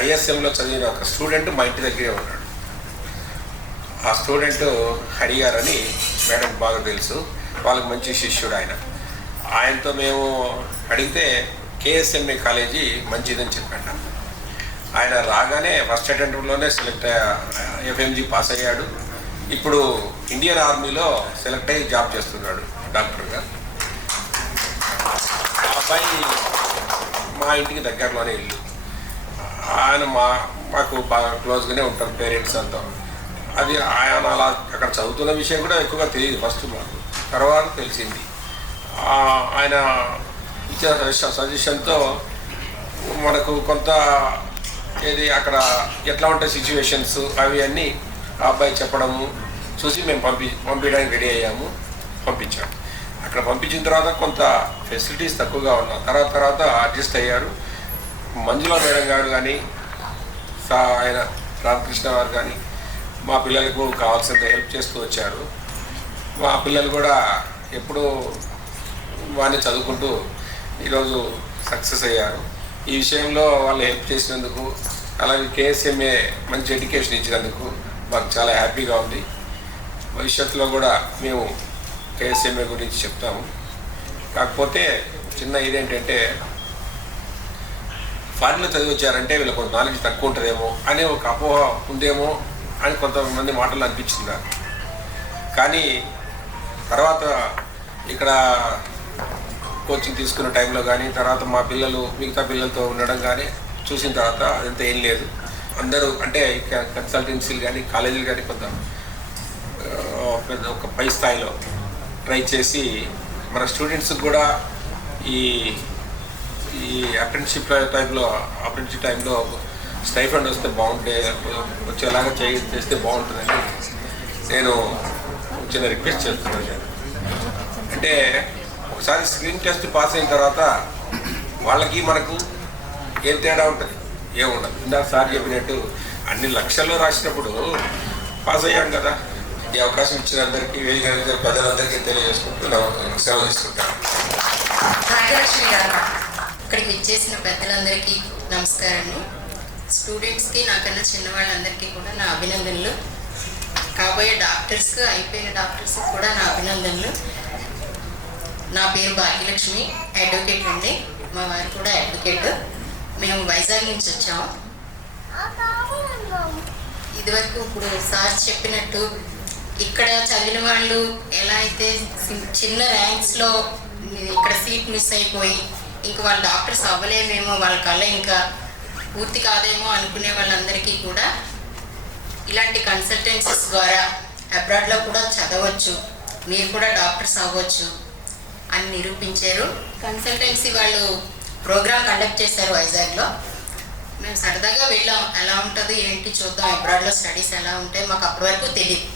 ఐఎస్ఎంలో చదివిన ఒక స్టూడెంట్ మా ఇంటి దగ్గరే ఉన్నాడు. ఆ స్టూడెంట్ హరి గారు అని మేడం బాగా తెలుసు, వాళ్ళకి మంచి శిష్యుడు ఆయన. ఆయనతో మేము అడిగితే కేఎస్ఎంఏ కాలేజీ మంచిదని చెప్పాడు. ఆయన రాగానే ఫస్ట్ అటెంప్ట్లోనే ఎఫ్ఎంజీ పాస్ అయ్యాడు. ఇప్పుడు ఇండియన్ ఆర్మీలో సెలెక్ట్ అయ్యి జాబ్ చేస్తున్నాడు డాక్టర్గా. ఆ అబ్బాయి మా ఇంటికి దగ్గరలోనే ఇల్లు. ఆయన మాకు బాగా క్లోజ్గానే ఉంటారు పేరెంట్స్ అంతా. అది ఆయన అలా అక్కడ చదువుతున్న విషయం కూడా ఎక్కువగా తెలియదు ఫస్ట్ మాకు, తర్వాత తెలిసింది. ఆయన ఇచ్చిన సజెషన్తో మనకు కొంత ఏది అక్కడ ఎట్లా ఉంటాయి సిచ్యువేషన్స్ అవి అన్నీ ఆ అబ్బాయి చెప్పడము చూసి మేము పంపించడానికి రెడీ అయ్యాము, పంపించాము. అక్కడ పంపించిన తర్వాత కొంత ఫెసిలిటీస్ తక్కువగా ఉన్నాయి, తర్వాత అడ్జస్ట్ అయ్యారు. మంజుల మేడం గారు కానీ ఆయన రామకృష్ణ గారు కానీ మా పిల్లలకు కావాల్సినంత హెల్ప్ చేస్తూ వచ్చారు. మా పిల్లలు కూడా ఎప్పుడూ బాగానే చదువుకుంటూ ఈరోజు సక్సెస్ అయ్యారు. ఈ విషయంలో వాళ్ళు హెల్ప్ చేసినందుకు, అలాగే కేఎస్ఎంఏ మంచి ఎడ్యుకేషన్ ఇచ్చినందుకు మాకు చాలా హ్యాపీగా ఉంది. భవిష్యత్తులో కూడా మేము కేఎస్ఎంఏ గురించి చెప్తాము. కాకపోతే చిన్న ఇదేంటంటే, ఫారిన్లో చదివి వచ్చారంటే వీళ్ళకి కొంత నాలెడ్జ్ తక్కువ ఉంటుందేమో అనే ఒక అపోహ ఉందేమో అని కొంతమంది మాటలు అనిపించింది నాకు. కానీ తర్వాత ఇక్కడ కోచింగ్ తీసుకున్న టైంలో కానీ, తర్వాత మా పిల్లలు మిగతా పిల్లలతో ఉండడం కానీ చూసిన తర్వాత అదంతా ఏం లేదు. అందరూ అంటే కన్సల్టెన్సీలు కానీ, కాలేజీలు కానీ కొంత పెద్ద ఒక పై స్థాయిలో ట్రై చేసి మన స్టూడెంట్స్కి కూడా ఈ అప్రెంటిస్షిప్ టైంలో స్టైఫండ్ వస్తే బాగుంటే వచ్చేలాగా చేస్తే బాగుంటుందని నేను చిన్న రిక్వెస్ట్ చేస్తున్నాను. అంటే ఒకసారి స్క్రీన్ టెస్ట్ పాస్ అయిన తర్వాత వాళ్ళకి మనకు ఏం తేడా ఉంటుంది? ఏముండదు. ఇందాక సార్ చెప్పినట్టు అన్ని లక్షల్లో రాసినప్పుడు పాస్ అయ్యాం కదా. ఈ అవకాశం ఇచ్చిన అందరికీ, వేదిక ప్రజలందరికీ తెలియజేసుకుంటూ సెలవు తీసుకుంటాను. భాగ్యలక్ష్మి గారు, ఇక్కడికి విచ్చేసిన పెద్దలందరికీ నమస్కారాలు. స్టూడెంట్స్కి, నాకన్నా చిన్న వాళ్ళందరికీ కూడా నా అభినందనలు. కాబోయే డాక్టర్స్కి, అయిపోయిన డాక్టర్స్కి కూడా నా అభినందనలు. నా పేరు భాగ్యలక్ష్మి, అడ్వకేట్ అండి. మా వారు కూడా అడ్వకేట్. మేము వైజాగ్ నుంచి వచ్చాము. ఇదివరకు ఇప్పుడు సార్ చెప్పినట్టు ఇక్కడ చదివిన వాళ్ళు ఎలా అయితే చిన్న ర్యాంక్స్లో ఇక్కడ సీట్ మిస్ అయిపోయి ఇంక వాళ్ళు డాక్టర్స్ అవ్వలేమేమో, వాళ్ళ కళ ఇంకా పూర్తి కాదేమో అనుకునే వాళ్ళందరికీ కూడా ఇలాంటి కన్సల్టెన్సీస్ ద్వారా అబ్రాడ్లో కూడా చదవచ్చు, మీరు కూడా డాక్టర్స్ అవ్వచ్చు అని నిరూపించారు. కన్సల్టెన్సీ వాళ్ళు ప్రోగ్రామ్ కండక్ట్ చేశారు వైజాగ్లో. మేము సరదాగా వెళ్ళాం, ఎలా ఉంటుంది ఏంటి చూద్దాం, అబ్రాడ్లో స్టడీస్ ఎలా ఉంటాయి, మాకు అప్పటి వరకు తెలియదు.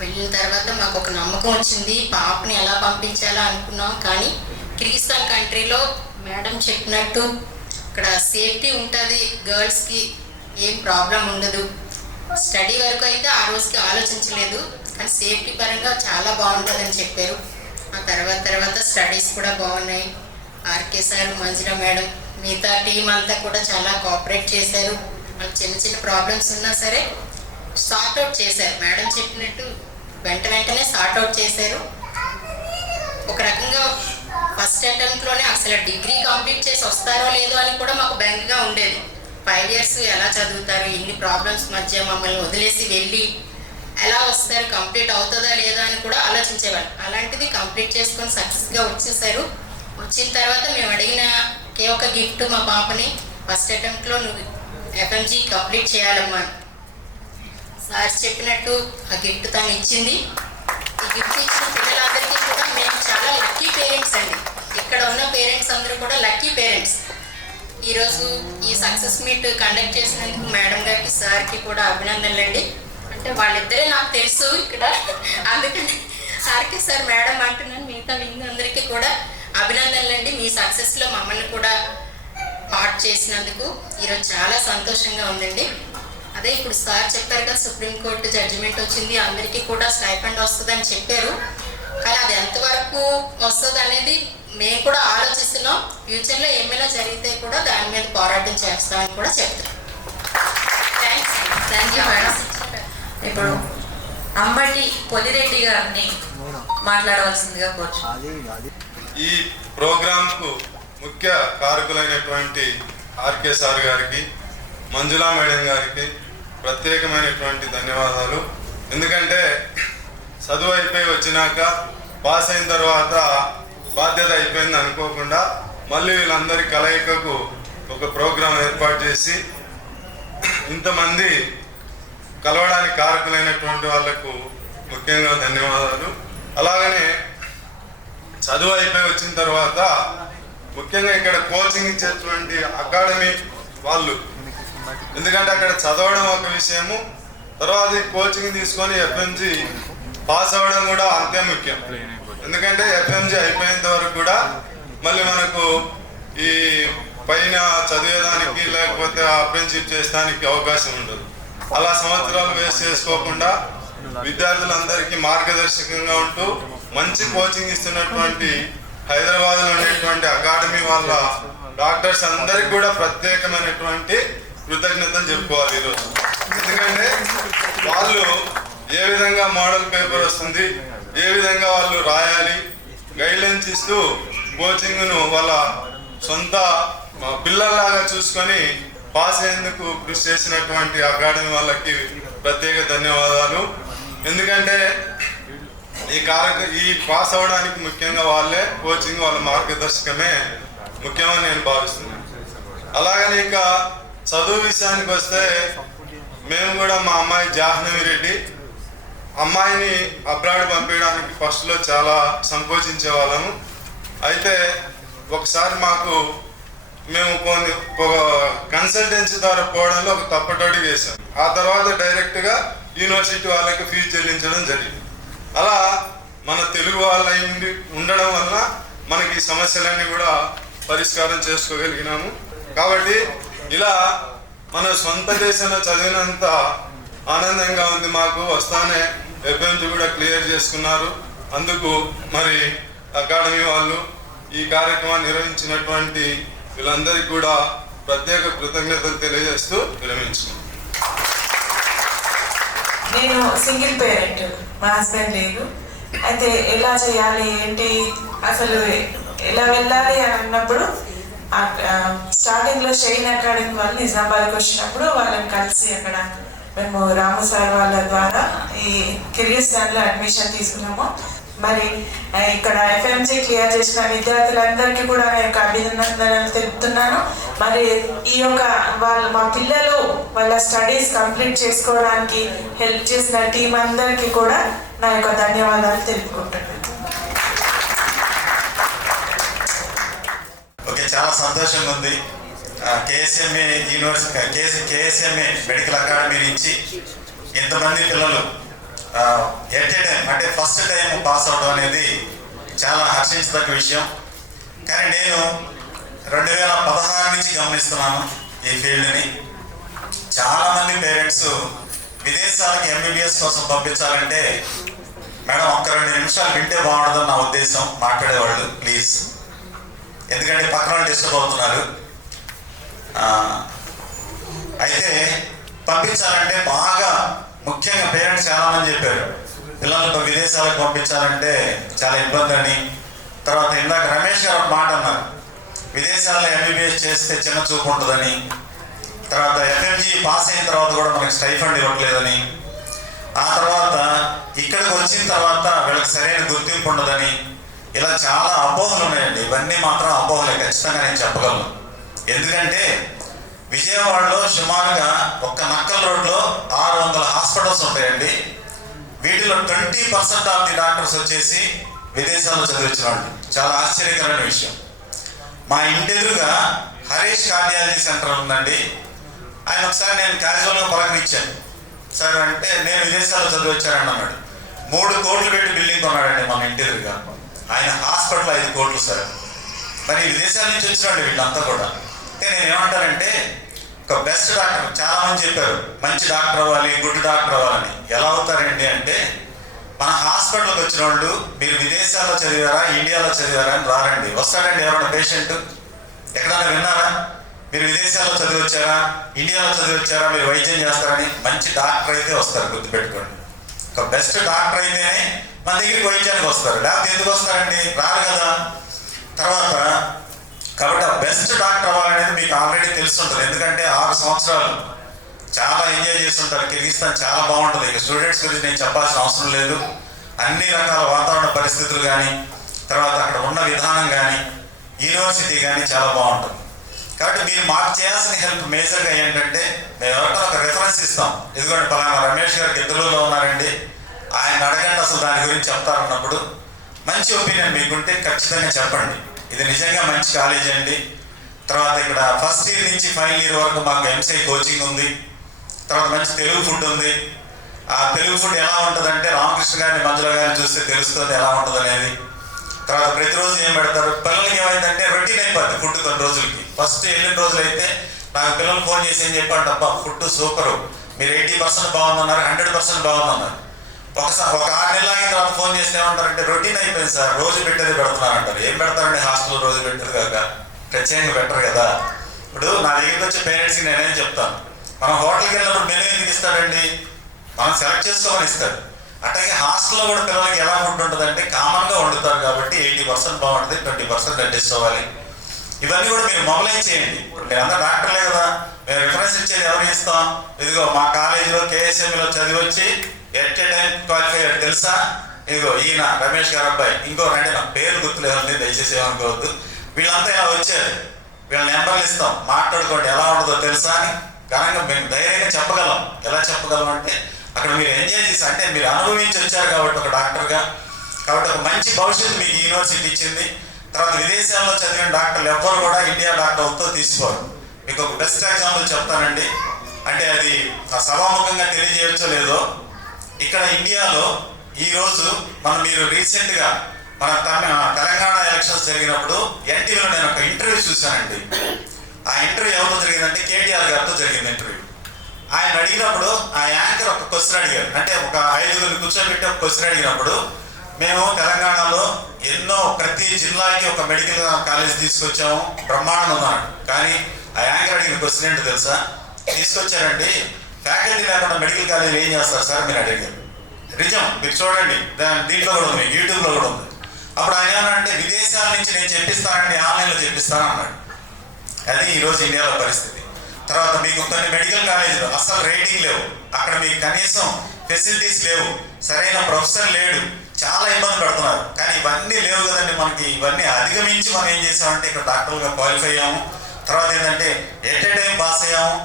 వెళ్ళిన తర్వాత మాకు ఒక నమ్మకం వచ్చింది, పాపని ఎలా పంపించాలా అనుకున్నాం. కానీ కిర్గిస్తాన్ కంట్రీలో మేడం చెప్పినట్టు ఇక్కడ సేఫ్టీ ఉంటుంది, గర్ల్స్కి ఏం ప్రాబ్లం ఉండదు. స్టడీ వరకు అయితే ఆ రోజుకి ఆలోచించలేదు, కానీ సేఫ్టీ పరంగా చాలా బాగుంటుందని చెప్పారు. ఆ తర్వాత స్టడీస్ కూడా బాగున్నాయి. ఆర్కే సార్, మంజుల మేడం, మిగతా టీం అంతా కూడా చాలా కోఆపరేట్ చేశారు. వాళ్ళకి చిన్న ప్రాబ్లమ్స్ ఉన్నా సరే సార్ట్అవుట్ చేశారు. మేడం చెప్పినట్టు వెంటనే సార్ట్అవుట్ చేశారు. ఒక రకంగా ఫస్ట్ అటెంప్ట్లోనే అసలు డిగ్రీ కంప్లీట్ చేసి వస్తారో లేదో అని కూడా మాకు బెంగగా ఉండేది. 5 years ఎలా చదువుతారు, ఇన్ని ప్రాబ్లమ్స్ మధ్య మమ్మల్ని వదిలేసి వెళ్ళి ఎలా వస్తారు, కంప్లీట్ అవుతుందా లేదా అని కూడా ఆలోచించేవాళ్ళు. అలాంటిది కంప్లీట్ చేసుకొని సక్సెస్గా వచ్చేసారు. వచ్చిన తర్వాత మేము అడిగిన ఒక గిఫ్ట్, మా పాపని ఫస్ట్ అటెంప్ట్లో నువ్వు FMG కంప్లీట్ చేయాలమ్మా. సార్ చెప్పినట్టు ఆ గిఫ్ట్ తను ఇచ్చింది. ఈ గిఫ్ట్ ఇచ్చిన పిల్లలందరికీ కూడా మేము చాలా లక్కీ పేరెంట్స్ అండి. ఇక్కడ ఉన్న పేరెంట్స్ అందరూ కూడా లక్కీ పేరెంట్స్. ఈరోజు ఈ సక్సెస్ మీట్ కండక్ట్ చేసినందుకు మేడం గారికి, సార్కి కూడా అభినందనలు అండి. అంటే వాళ్ళిద్దరే నాకు తెలుసు ఇక్కడ, అందుకని ఆర్కే సార్ మేడం అంటున్నాను. మిగతా వింగ్ అందరికీ కూడా అభినందనలు అండి. మీ సక్సెస్లో మమ్మల్ని కూడా పార్ట్ చేసినందుకు ఈరోజు చాలా సంతోషంగా ఉందండి. అదే ఇప్పుడు సార్ చెప్పారు కదా, సుప్రీంకోర్టు జడ్జిమెంట్ వచ్చింది, అందరికీ కూడా స్టైఫండ్ వస్తుందని చెప్పారు. కానీ అది ఎంతవరకు వస్తుంది అనేది మేము కూడా ఆలోచిస్తున్నాం. ఫ్యూచర్లో ఏమైనా జరిగితే కూడా దాని మీద పోరాటం చేస్తామని కూడా చెప్తాం. Thank you madam. ఇప్పుడు అంబటి పొలిరెడ్డి గారిని మాట్లాడవలసిందిగా కోరుచున్నాను. ఈ ప్రోగ్రాంకు ముఖ్య కారకులైనటువంటి ఆర్కే సార్ గారికి, మంజులా మేడం గారికి ప్రత్యేకమైనటువంటి ధన్యవాదాలు. ఎందుకంటే చదువు అయిపోయి వచ్చినాక పాస్ అయిన తర్వాత బాధ్యత అయిపోయింది అనుకోకుండా మళ్ళీ వీళ్ళందరి కలయికకు ఒక ప్రోగ్రాం ఏర్పాటు చేసి ఇంతమంది కలవడానికి కారకులైనటువంటి వాళ్లకు ముఖ్యంగా ధన్యవాదాలు. అలాగనే చదువు అయిపోయి వచ్చిన తర్వాత ముఖ్యంగా ఇక్కడ కోచింగ్ ఇచ్చేటువంటి అకాడమీ వాళ్ళు, ఎందుకంటే అక్కడ చదవడం ఒక విషయము, తర్వాత కోచింగ్ తీసుకొని FMG పాస్ అవ్వడం కూడా అంతే ముఖ్యం. ఎందుకంటే FMG అయిపోయేంత వరకు కూడా మళ్ళీ మనకు ఈ పైన చదివేదానికి లేకపోతే అప్రెంటిస్షిప్ చేసడానికి అవకాశం ఉండదు. అలా సంవత్సరాలు వేస్ట్ చేసుకోకుండా విద్యార్థులందరికీ మార్గదర్శకంగా ఉంటూ మంచి కోచింగ్ ఇస్తున్నటువంటి హైదరాబాద్లో ఉండేటువంటి అకాడమీ వాళ్ళ డాక్టర్స్ అందరికి కూడా ప్రత్యేకమైనటువంటి కృతజ్ఞతలు చెప్పుకోవాలి ఈరోజు. ఎందుకంటే వాళ్ళు ఏ విధంగా మోడల్ పేపర్ వస్తుంది, ఏ విధంగా వాళ్ళు రాయాలి, గైడ్లైన్స్ ఇస్తూ కోచింగ్ను వాళ్ళ సొంత పిల్లల్లాగా చూసుకొని పాస్ అయ్యేందుకు కృషి చేసినటువంటి అకాడమీ వాళ్ళకి ప్రత్యేక ధన్యవాదాలు. ఎందుకంటే ఈ పాస్ అవ్వడానికి ముఖ్యంగా వాళ్ళే కోచింగ్, వాళ్ళ మార్గదర్శకమే ముఖ్యమని నేను భావిస్తున్నాను. అలాగని ఇక చదువు విషయానికి వస్తే మేము కూడా మా అమ్మాయి జాహ్నవి రెడ్డి అమ్మాయిని అబ్రాడ్ పంపించడానికి ఫస్ట్లో చాలా సంకోచించే వాళ్ళము. అయితే ఒకసారి మేము కొన్ని కన్సల్టెన్సీ ద్వారా పోవడంలో ఒక తప్పటడుగు వేశాం. ఆ తర్వాత డైరెక్ట్గా యూనివర్సిటీ వాళ్ళకి ఫీజు చెల్లించడం జరిగింది. అలా మన తెలుగు వాళ్ళ ఉండడం వల్ల మనకి సమస్యలన్నీ కూడా పరిష్కారం చేసుకోగలిగినాము. కాబట్టి ఇలా మన సొంత దేశంలో చదివినంత ఆనందంగా ఉంది మాకు. వస్తానే ఎఫ్ఎంజీ కూడా క్లియర్ చేసుకున్నారు. అందుకు మరి అకాడమీ వాళ్ళు ఈ కార్యక్రమాన్ని నిర్వహించినటువంటి వీళ్ళందరికీ కూడా ప్రత్యేక కృతజ్ఞతలు తెలియజేస్తూ విరమించుకున్నాను. నేను సింగిల్ పేరెంట్, మా హస్బెండ్ లేదు. అయితే ఎలా చేయాలి ఏంటి అసలు ఎలా వెళ్ళాలి అని అన్నప్పుడు స్టార్టింగ్లో షైన్ అకాడమీ వాళ్ళు నిజామాబాద్కి వచ్చినప్పుడు వాళ్ళని కలిసి అక్కడ మేము రాము సార్ వాళ్ళ ద్వారా ఈ కిర్గిస్థాన్లో అడ్మిషన్ తీసుకున్నాము. మరి ఇక్కడ ఎఫ్ఎంజీ క్లియర్ చేసిన విద్యార్థులందరికీ కూడా నా యొక్క అభినందనలు తెలుపుతున్నాను. మరి ఈ యొక్క మా పిల్లలు వాళ్ళ స్టడీస్ కంప్లీట్ చేసుకోవడానికి హెల్ప్ చేసిన టీం అందరికీ కూడా నా యొక్క ధన్యవాదాలు తెలుపుకుంటున్నాను. ఓకే, చాలా సంతోషంగా ఉంది. కేఎస్ఎంఏ యూనివర్సిటీ కేఎస్ఎంఏ మెడికల్ అకాడమీ నుంచి ఇంతమంది పిల్లలు ఎట్ ఏ టైం అంటే ఫస్ట్ టైం పాస్ అవడం అనేది చాలా హర్షించదగ్గ విషయం. కానీ నేను 2016 నుంచి గమనిస్తున్నాను ఈ ఫీల్డ్ని. చాలామంది పేరెంట్స్ విదేశాలకు ఎంబీబీఎస్ కోసం పంపించాలంటే మేడం ఒక్క 2 నిమిషాలు వింటే బాగుంటుందని నా ఉద్దేశం. మాట్లాడేవాళ్ళు ప్లీజ్, ఎందుకంటే పక్కన డిస్టర్బ్ అవుతున్నారు. అయితే పంపించాలంటే బాగా ముఖ్యంగా పేరెంట్స్ చాలామంది చెప్పారు పిల్లలకు విదేశాలకు పంపించాలంటే చాలా ఇబ్బంది అని. తర్వాత ఇందాక రమేష్ గారు ఒక మాట అన్నారు, విదేశాల్లో ఎంబీబీఎస్ చేస్తే చిన్న చూపు ఉంటుందని. తర్వాత ఎఫ్ఎంజీ పాస్ అయిన తర్వాత కూడా మనకి స్టైఫండ్ ఇవ్వట్లేదని. ఆ తర్వాత ఇక్కడికి వచ్చిన తర్వాత వీళ్ళకి సరైన గుర్తింపు ఉండదని. ఇలా చాలా అపోహలు ఉన్నాయండి. ఇవన్నీ మాత్రం అపోహలే, ఖచ్చితంగా నేను చెప్పగలను. ఎందుకంటే విజయవాడలో సుమారుగా ఒక్క నక్కల్ రోడ్లో 600 హాస్పిటల్స్ ఉంటాయండి. వీటిలో 20% ఆఫ్ ది డాక్టర్స్ వచ్చేసి విదేశాల్లో చదివించిన వాళ్ళు. చాలా ఆశ్చర్యకరమైన విషయం. మా ఇంటి ఎదురుగా హరీష్ కార్డియాలజీ సెంటర్ ఉందండి. ఆయన ఒకసారి నేను క్యాజువల్గా పలకరించాను. సార్ అంటే నేను విదేశాల్లో చదివించానని అన్నాడు. 3 కోట్లు పెట్టి బిల్డింగ్ కొన్నాడండి మన ఇంటి ఎదురుగా. ఆయన హాస్పిటల్ 5 కోట్లు సార్. మరి విదేశాల నుంచి వచ్చినాడు వీళ్ళంతా కూడా. అంటే నేను ఏమంటానంటే ఒక బెస్ట్ డాక్టర్, చాలామంది చెప్పారు మంచి డాక్టర్ అవ్వాలి, గుడ్ డాక్టర్ అవ్వాలని. ఎలా అవుతారండి అంటే మన హాస్పిటల్కి వచ్చిన వాళ్ళు మీరు విదేశాల్లో చదివారా ఇండియాలో చదివారా అని రారండి. వస్తాడండి ఎవరైనా పేషెంట్, ఎక్కడైనా విన్నారా మీరు విదేశాల్లో చదివి వచ్చారా ఇండియాలో చదివి వచ్చారా మీరు వైద్యం చేస్తారని? మంచి డాక్టర్ అయితే వస్తారు, గుర్తుపెట్టుకోండి. ఒక బెస్ట్ డాక్టర్ అయితేనే మన దగ్గరికి వైద్యానికి వస్తారు, లేకపోతే ఎందుకు వస్తారండి? రారు కదా. తర్వాత కాబట్టి ఆ బెస్ట్ డాక్టర్ అవ్వాలనేది మీకు ఆల్రెడీ తెలుసుంటుంది. ఎందుకంటే 6 సంవత్సరాలు చాలా ఎంజాయ్ చేస్తుంటారు. కిర్గిస్థాన్ చాలా బాగుంటుంది. ఇక స్టూడెంట్స్ గురించి నేను చెప్పాల్సిన అవసరం లేదు. అన్ని రకాల వాతావరణ పరిస్థితులు కానీ, తర్వాత అక్కడ ఉన్న విధానం కానీ, యూనివర్సిటీ కానీ చాలా బాగుంటుంది. కాబట్టి మీరు మాకు చేయాల్సిన హెల్ప్ మేజర్గా ఏంటంటే మేము ఎవరికైనా ఒక రెఫరెన్స్ ఇస్తాం. ఎందుకంటే పలానా రమేష్ గారు గిద్దలూరులో ఉన్నారండి, ఆయన అడగండి అసలు దాని గురించి చెప్తారన్నప్పుడు మంచి ఒపీనియన్ మీకుంటే ఖచ్చితంగా చెప్పండి. ఇది నిజంగా మంచి కాలేజీ అండి. తర్వాత ఇక్కడ ఫస్ట్ ఇయర్ నుంచి ఫైనల్ ఇయర్ వరకు మాకు ఎంసీఐ కోచింగ్ ఉంది. తర్వాత మంచి తెలుగు ఫుడ్ ఉంది. ఆ తెలుగు ఫుడ్ ఎలా ఉంటుందంటే రామకృష్ణ గారిని మంజుల గారిని చూస్తే తెలుస్తుంది ఎలా ఉంటుంది అనేది. తర్వాత ప్రతిరోజు ఏం పెడతారు, పిల్లలకి ఏమైందంటే రొటీన్ అయిపోద్ది ఫుడ్ కొన్ని రోజులకి. ఫస్ట్ వెళ్ళిన రోజులు అయితే నాకు పిల్లలు ఫోన్ చేసి ఏం చెప్పాను, తప్ప ఫుడ్ సూపరు, మీరు 80% బాగుందన్నారు, 100% బాగుందన్నారు. ఒక 6 నెలలు అయిన తర్వాత ఫోన్ చేస్తే ఏమంటారంటే రొటీన్ అయిపోయింది సార్, రోజు పెట్టేది పెడుతున్నారంటారు. ఏం పెడతారండి హాస్టల్లో రోజు పెట్టేది కాక, ప్రత్యేకంగా పెట్టరు కదా. ఇప్పుడు నా దగ్గరికి వచ్చే పేరెంట్స్కి నేనేం చెప్తాను, మనం హోటల్కి వెళ్ళినప్పుడు మెనూ ఎందుకు ఇస్తాడండి, మనం సెలెక్ట్ చేసుకోమని ఇస్తాడు. అట్లాగే హాస్టల్లో కూడా పిల్లలకి ఎలా ఫుడ్ ఉంటుందంటే కామన్గా వండుతారు కాబట్టి 80% బాగుంటుంది, 20% అడ్జస్ట్ అవ్వాలి. ఇవన్నీ కూడా మీరు మొబలైజ్ చేయండి. మీరు అందరూ డాక్టర్లే కదా, మేము రిఫరెన్స్ ఇచ్చేది ఎవరు ఇస్తాం, ఇదిగో మా కాలేజీలో KSMలో చదివి వచ్చి ఎట్ ఏ టైం క్వాలిఫై అయ్యాడు తెలుసా, ఇదిగో ఈయన రమేష్ గారు అబ్బాయి, ఇంకో రండి నాకు పేరు గుర్తులేదండి దయచేసి ఏమనుకోవద్దు, వీళ్ళంతా ఇలా వచ్చారు, వీళ్ళ నెంబర్లు ఇస్తాం, మాట్లాడుకోండి ఎలా ఉంటుందో తెలుసా అని ఘనంగా మేము ధైర్యంగా చెప్పగలం. ఎలా చెప్పగలం అంటే అక్కడ మీరు ఎంజాయ్ చేసి, అంటే మీరు అనుభవించి వచ్చారు కాబట్టి ఒక డాక్టర్గా, కాబట్టి ఒక మంచి భవిష్యత్తు మీకు యూనివర్సిటీ ఇచ్చింది. తర్వాత విదేశాల్లో చదివిన డాక్టర్లు ఎవ్వరు కూడా ఇండియా డాక్టర్లతో తీసుకోరు. మీకు ఒక బెస్ట్ ఎగ్జాంపుల్ చెప్తానండి, అంటే అది సభాముఖంగా తెలియజేయచ్చో లేదో, ఇక్కడ ఇండియాలో ఈరోజు మీరు రీసెంట్గా మన తెలంగాణ ఎలక్షన్స్ జరిగినప్పుడు ఎన్టీవీలో నేను ఒక ఇంటర్వ్యూ చూశానండి. ఆ ఇంటర్వ్యూ ఎవరితో జరిగిందంటే కేటీఆర్ గారితో జరిగింది ఇంటర్వ్యూ. ఆయన అడిగినప్పుడు ఆ యాంకర్ ఒక క్వశ్చన్ అడిగారు, అంటే ఒక 5గురిని కూర్చోబెట్టి ఒక క్వశ్చన్ అడిగినప్పుడు, మేము తెలంగాణలో ప్రతి జిల్లాకి ఒక మెడికల్ కాలేజ్ తీసుకొచ్చాము, బ్రహ్మాండంగా ఉన్నాడు. కానీ ఆ యాంకర్ అడిగిన క్వశ్చన్ ఏంటో తెలుసా, తీసుకొచ్చారండి ఫ్యాకల్టీ లేకుండా మెడికల్ కాలేజీలు ఏం చేస్తారు సార్ మీరు అడిగారు. నిజం, మీరు చూడండి, దీంట్లో కూడా ఉంది, యూట్యూబ్లో కూడా ఉంది. అప్పుడు ఆయన ఏమన్నాడంటే విదేశాల నుంచి నేను చెప్పిస్తానండి, ఆన్లైన్లో చెప్పిస్తాను అన్నాడు. అది ఈరోజు ఇండియాలో పరిస్థితి. తర్వాత మీకు కొన్ని మెడికల్ కాలేజీలు అసలు రేటింగ్ లేవు, అక్కడ మీకు కనీసం ఫెసిలిటీస్ లేవు, సరైన ప్రొఫెసర్ లేడు, చాలా ఇబ్బంది పడుతున్నారు. కానీ ఇవన్నీ లేవు కదండి మనకి. ఇవన్నీ అధిగమించి మనం ఏం చేసామంటే ఇక్కడ డాక్టర్లుగా క్వాలిఫై అయ్యాము. తర్వాత ఏంటంటే ఎట్ ఏ టైం పాస్ అయ్యాము.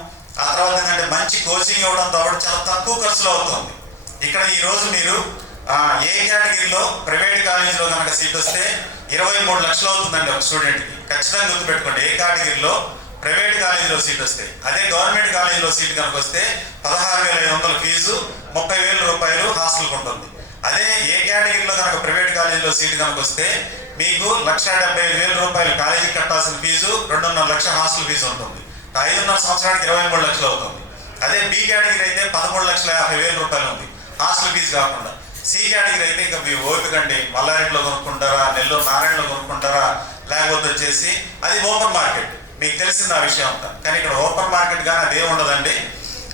ఆ తర్వాత ఏంటంటే మంచి కోచింగ్ ఇవ్వడంతో చాలా తక్కువ ఖర్చులో అవుతుంది. ఇక్కడ ఈరోజు మీరు ఏ కేటగిరీలో ప్రైవేట్ కాలేజీలో కనుక సీట్ వస్తే 23 లక్షలు అవుతుందండి ఒక స్టూడెంట్కి. ఖచ్చితంగా గుర్తుపెట్టుకోండి, ఏ కేటగిరీలో ప్రైవేట్ కాలేజీలో సీట్ వస్తే. అదే గవర్నమెంట్ కాలేజీలో సీట్ కనుక వస్తే 16,500 ఫీజు, 30,000 రూపాయలు హాస్టల్కి ఉంటుంది. అదే ఏ కేటగిరీలో కనుక ప్రైవేట్ కాలేజీలో సీట్ కనుక వస్తే మీకు 1,75,000 రూపాయలు కాలేజీకి కట్టాల్సిన ఫీజు, 2.5 లక్షల హాస్టల్ ఫీజు ఉంటుంది. 5.5 సంవత్సరానికి 23 లక్షలు అవుతుంది. అదే బి కేటగిరీ అయితే 13,50,000 రూపాయలు ఉంది హాస్టల్ ఫీజు కాకుండా. సి కేటగిరీ అయితే ఇంకా మీ ఓపికండి, మల్లారెడ్డిలో కొనుక్కుంటారా, నెల్లూరు నారాయణలో కొనుక్కుంటారా, లేకపోతే వచ్చేసి అది ఓపెన్ మార్కెట్, మీకు తెలిసింది ఆ విషయం అంతా. కానీ ఇక్కడ ఓపెన్ మార్కెట్ కానీ అదేం ఉండదండి.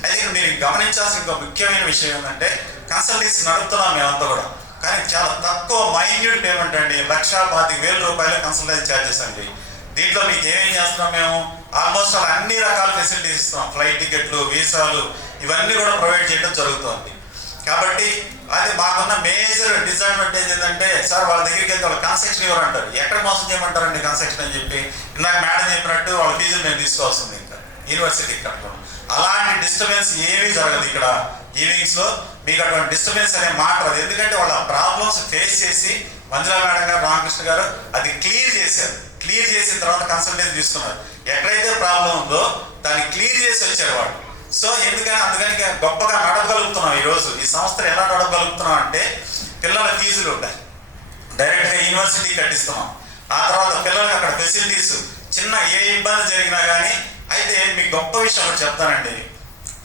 అయితే ఇక్కడ మీరు గమనించాల్సిన ఇంకో ముఖ్యమైన విషయం ఏంటంటే కన్సల్టెన్సీ నడుపుతున్నాం మేమంతా కూడా, కానీ చాలా తక్కువ మైన్యూట్ పేమెంట్ అండి. 1,25,000 రూపాయలు కన్సల్టెన్సీ ఛార్జెస్ అండి. దీంట్లో మీకు ఏమేం చేస్తున్నాం, మేము ఆల్మోస్ట్ అన్ని రకాల ఫెసిలిటీస్ ఇస్తున్నాం. ఫ్లైట్ టికెట్లు, వీసాలు, ఇవన్నీ కూడా ప్రొవైడ్ చేయడం జరుగుతుంది. కాబట్టి అది మాకున్న మేజర్ డిసడ్వాంటేజ్ ఏంటంటే, సార్ వాళ్ళ దగ్గరికి వెళ్తే వాళ్ళు కన్స్ట్రక్షన్ ఇవ్వరు అంటారు. ఎక్కడ మోసం చేయమంటారండి కన్స్ట్రక్షన్ అని చెప్పి. ఇందాక మేడం చెప్పినట్టు వాళ్ళ ఫీజులు మేము తీసుకోవాల్సింది ఇంకా యూనివర్సిటీకి కట్టడం. అలాంటి డిస్టర్బెన్స్ ఏమీ జరగదు ఇక్కడ ఈవినింగ్స్లో. మీకు అటువంటి డిస్టర్బెన్స్ అనే మాట రాదు. ఎందుకంటే వాళ్ళ ప్రాబ్లమ్స్ ఫేస్ చేసి మంజులా మేడం గారు, రామకృష్ణ గారు అది క్లియర్ చేశారు. క్లియర్ చేసిన తర్వాత కన్సల్టెన్సీ తీసుకున్నారు. ఎక్కడైతే ప్రాబ్లం ఉందో దాన్ని క్లియర్ చేసి వచ్చారు వాళ్ళు. సో అందుకని గొప్పగా నడపగలుగుతున్నాం. ఈరోజు ఈ సంస్థలు ఎలా నడపగలుగుతున్నాం అంటే పిల్లల ఫీజులు డైరెక్ట్గా యూనివర్సిటీ కట్టిస్తున్నాం. ఆ తర్వాత పిల్లలకి అక్కడ ఫెసిలిటీస్, చిన్న ఏ ఇబ్బంది జరిగినా కానీ. అయితే మీకు గొప్ప విషయం ఒకటి చెప్తానండి,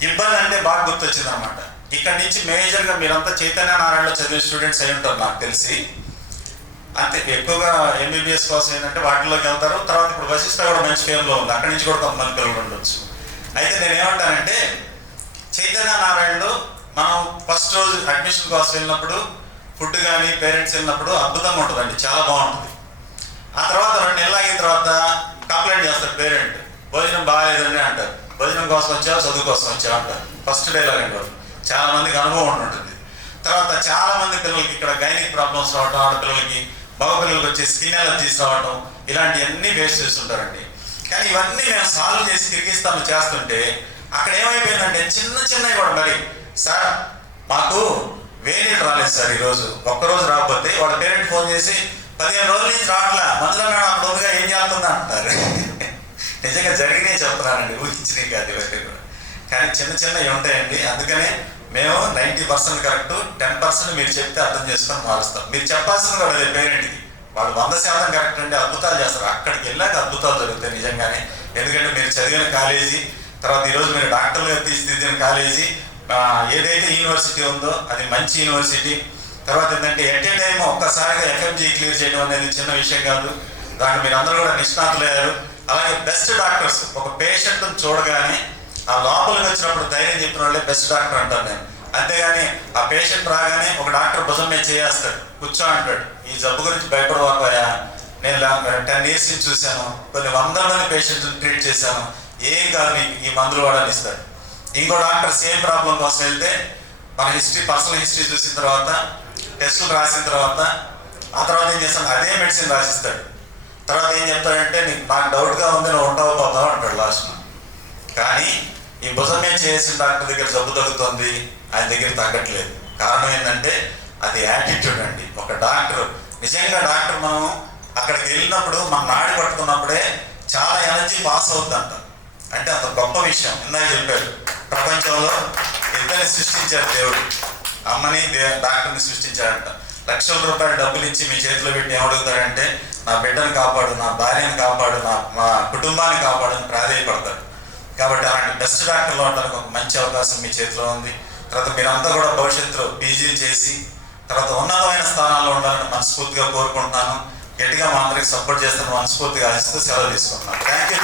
ఇబ్బంది అంటే బాగా గుర్తొచ్చింది అనమాట. ఇక్కడ నుంచి మేజర్గా మీరంతా చైతన్య నారాయణలో చదివే స్టూడెంట్స్ అయి ఉంటారు నాకు తెలిసి. అంతే ఎక్కువగా MBBS కోసం ఏంటంటే వాటిలోకి వెళ్తారు. తర్వాత ఇప్పుడు వశిష్ఠ కూడా మంచి ఫేమ్లో ఉంది, అక్కడి నుంచి కూడా కొంతమంది పిల్లలు ఉండొచ్చు. అయితే నేను ఏమంటానంటే చైతన్య నారాయణలో మనం ఫస్ట్ రోజు అడ్మిషన్ కోసం వెళ్ళినప్పుడు ఫుడ్ కానీ పేరెంట్స్ వెళ్ళినప్పుడు అద్భుతంగా ఉంటుందండి, చాలా బాగుంటుంది. ఆ తర్వాత 2 నెలలు అయిన తర్వాత కంప్లైంట్ చేస్తారు పేరెంట్, భోజనం బాగాలేదండి అంటారు. భోజనం కోసం వచ్చావు, చదువు కోసం వచ్చావు అంటారు. ఫస్ట్ డేలో 2 రోజులు చాలా మందికి అనుభవం ఉంటుంది. తర్వాత చాలా మంది పిల్లలకి ఇక్కడ గైనిక్ ప్రాబ్లమ్స్ రావడం, ఆడపిల్లలకి, మగ పిల్లలకి వచ్చే స్కిన్ ఎలర్జీస్ రావడం, ఇలాంటివన్నీ ఫేస్ చేస్తుంటారండి. కానీ ఇవన్నీ మేము సాల్వ్ చేసి కిర్గిస్తాన్ చేస్తుంటే అక్కడ ఏమైపోయిందంటే చిన్నవి కూడా మరి సార్ మాకు వేరేట్ రాలేదు సార్, ఈరోజు ఒక్కరోజు రాకపోతే వాళ్ళ పేరెంట్ ఫోన్ చేసి 15 రోజుల నుంచి రావట్లా, మందులో మేడం అక్కడ ఉందిగా ఏం చేస్తుందా అంటారు. నిజంగా జరిగినాయి చెప్తున్నానండి, ఊహించినవి కాదు ఇవన్నీ కూడా. కానీ చిన్నవి ఉంటాయండి. అందుకనే మేము 90% కరెక్ట్, 10% మీరు చెప్తే అర్థం చేసుకొని మారుస్తాం. మీరు చెప్పాల్సింది కూడా అదే పేరెంట్కి. వాళ్ళు 100% కరెక్ట్ అండి, అద్భుతాలు చేస్తారు. అక్కడికి వెళ్ళాక అద్భుతాలు జరుగుతాయి నిజంగానే. ఎందుకంటే మీరు చదివిన కాలేజీ, తర్వాత ఈరోజు మీరు డాక్టర్లుగా తీర్చిదిద్దిన కాలేజీ, ఏదైతే యూనివర్సిటీ ఉందో అది మంచి యూనివర్సిటీ. తర్వాత ఏంటంటే ఎట్ ఏ టైం ఒక్కసారిగా ఎఫ్ఎంజీ క్లియర్ చేయడం అనేది చిన్న విషయం కాదు. దాంట్లో మీరు అందరూ కూడా నిష్ణాతులయ్యారు. అలాగే బెస్ట్ డాక్టర్స్, ఒక పేషెంట్ని చూడగానే ఆ లోపలికి వచ్చినప్పుడు ధైర్యం చెప్పిన వాళ్ళే బెస్ట్ డాక్టర్ అంటాను నేను. అంతేగాని ఆ పేషెంట్ రాగానే ఒక డాక్టర్ భుజం మీద చేస్తాడు, కూర్చో అంటాడు, ఈ జబ్బు గురించి భయపడవాకపోయా, నేను 10 years నుంచి చూశాను, కొన్ని 100 మంది పేషెంట్ని ట్రీట్ చేశాను, ఏం కాదు ఈ మందులు వాడని ఇస్తాడు. ఇంకో డాక్టర్ సేమ్ ప్రాబ్లం కోసం వెళ్తే మన పర్సనల్ హిస్టరీ చూసిన తర్వాత, టెస్టులు రాసిన తర్వాత, ఆ తర్వాత ఏం చేస్తాను, అదే మెడిసిన్ రాసిస్తాడు. తర్వాత ఏం చెప్తాడంటే నాకు డౌట్గా ఉంది, నువ్వు ఉంటావు పోతావు అంటాడు లాస్ట్ను. కానీ ఈ భుజం మీద చేసిన డాక్టర్ దగ్గర జబ్బు తగ్గుతుంది, ఆయన దగ్గర తగ్గట్లేదు. కారణం ఏంటంటే అది యాటిట్యూడ్ అండి. ఒక డాక్టర్ నిజంగా మనం అక్కడికి వెళ్ళినప్పుడు మన నాడి పట్టుకున్నప్పుడే చాలా ఎనర్జీ పాస్ అవుతుందంట. అంటే అంత గొప్ప విషయం. ఇందాక చెప్పాడు, ప్రపంచంలో ఇద్దరిని సృష్టించాడు దేవుడు, అమ్మని డాక్టర్ని సృష్టించాడంట. లక్షల రూపాయలు డబ్బులు ఇచ్చి మీ చేతిలో పెట్టి ఏమడుగుతాడంటే నా బిడ్డను కాపాడు, నా భార్యను కాపాడు, మా కుటుంబాన్ని కాపాడు అని ప్రాధేయపడతాడు. కాబట్టి అలాంటి బెస్ట్ డాక్టర్లు ఉండడానికి ఒక మంచి అవకాశం మీ చేతిలో ఉంది. తర్వాత మీరంతా కూడా భవిష్యత్తులో పీజీలు చేసి తర్వాత ఉన్నతమైన స్థానాల్లో ఉండాలని మనస్ఫూర్తిగా కోరుకుంటున్నాను. గట్టిగా మా అందరికి సపోర్ట్ చేస్తాను మనస్ఫూర్తిగా ఆశిస్తూ సెలవు తీసుకుంటున్నాను. Thank you.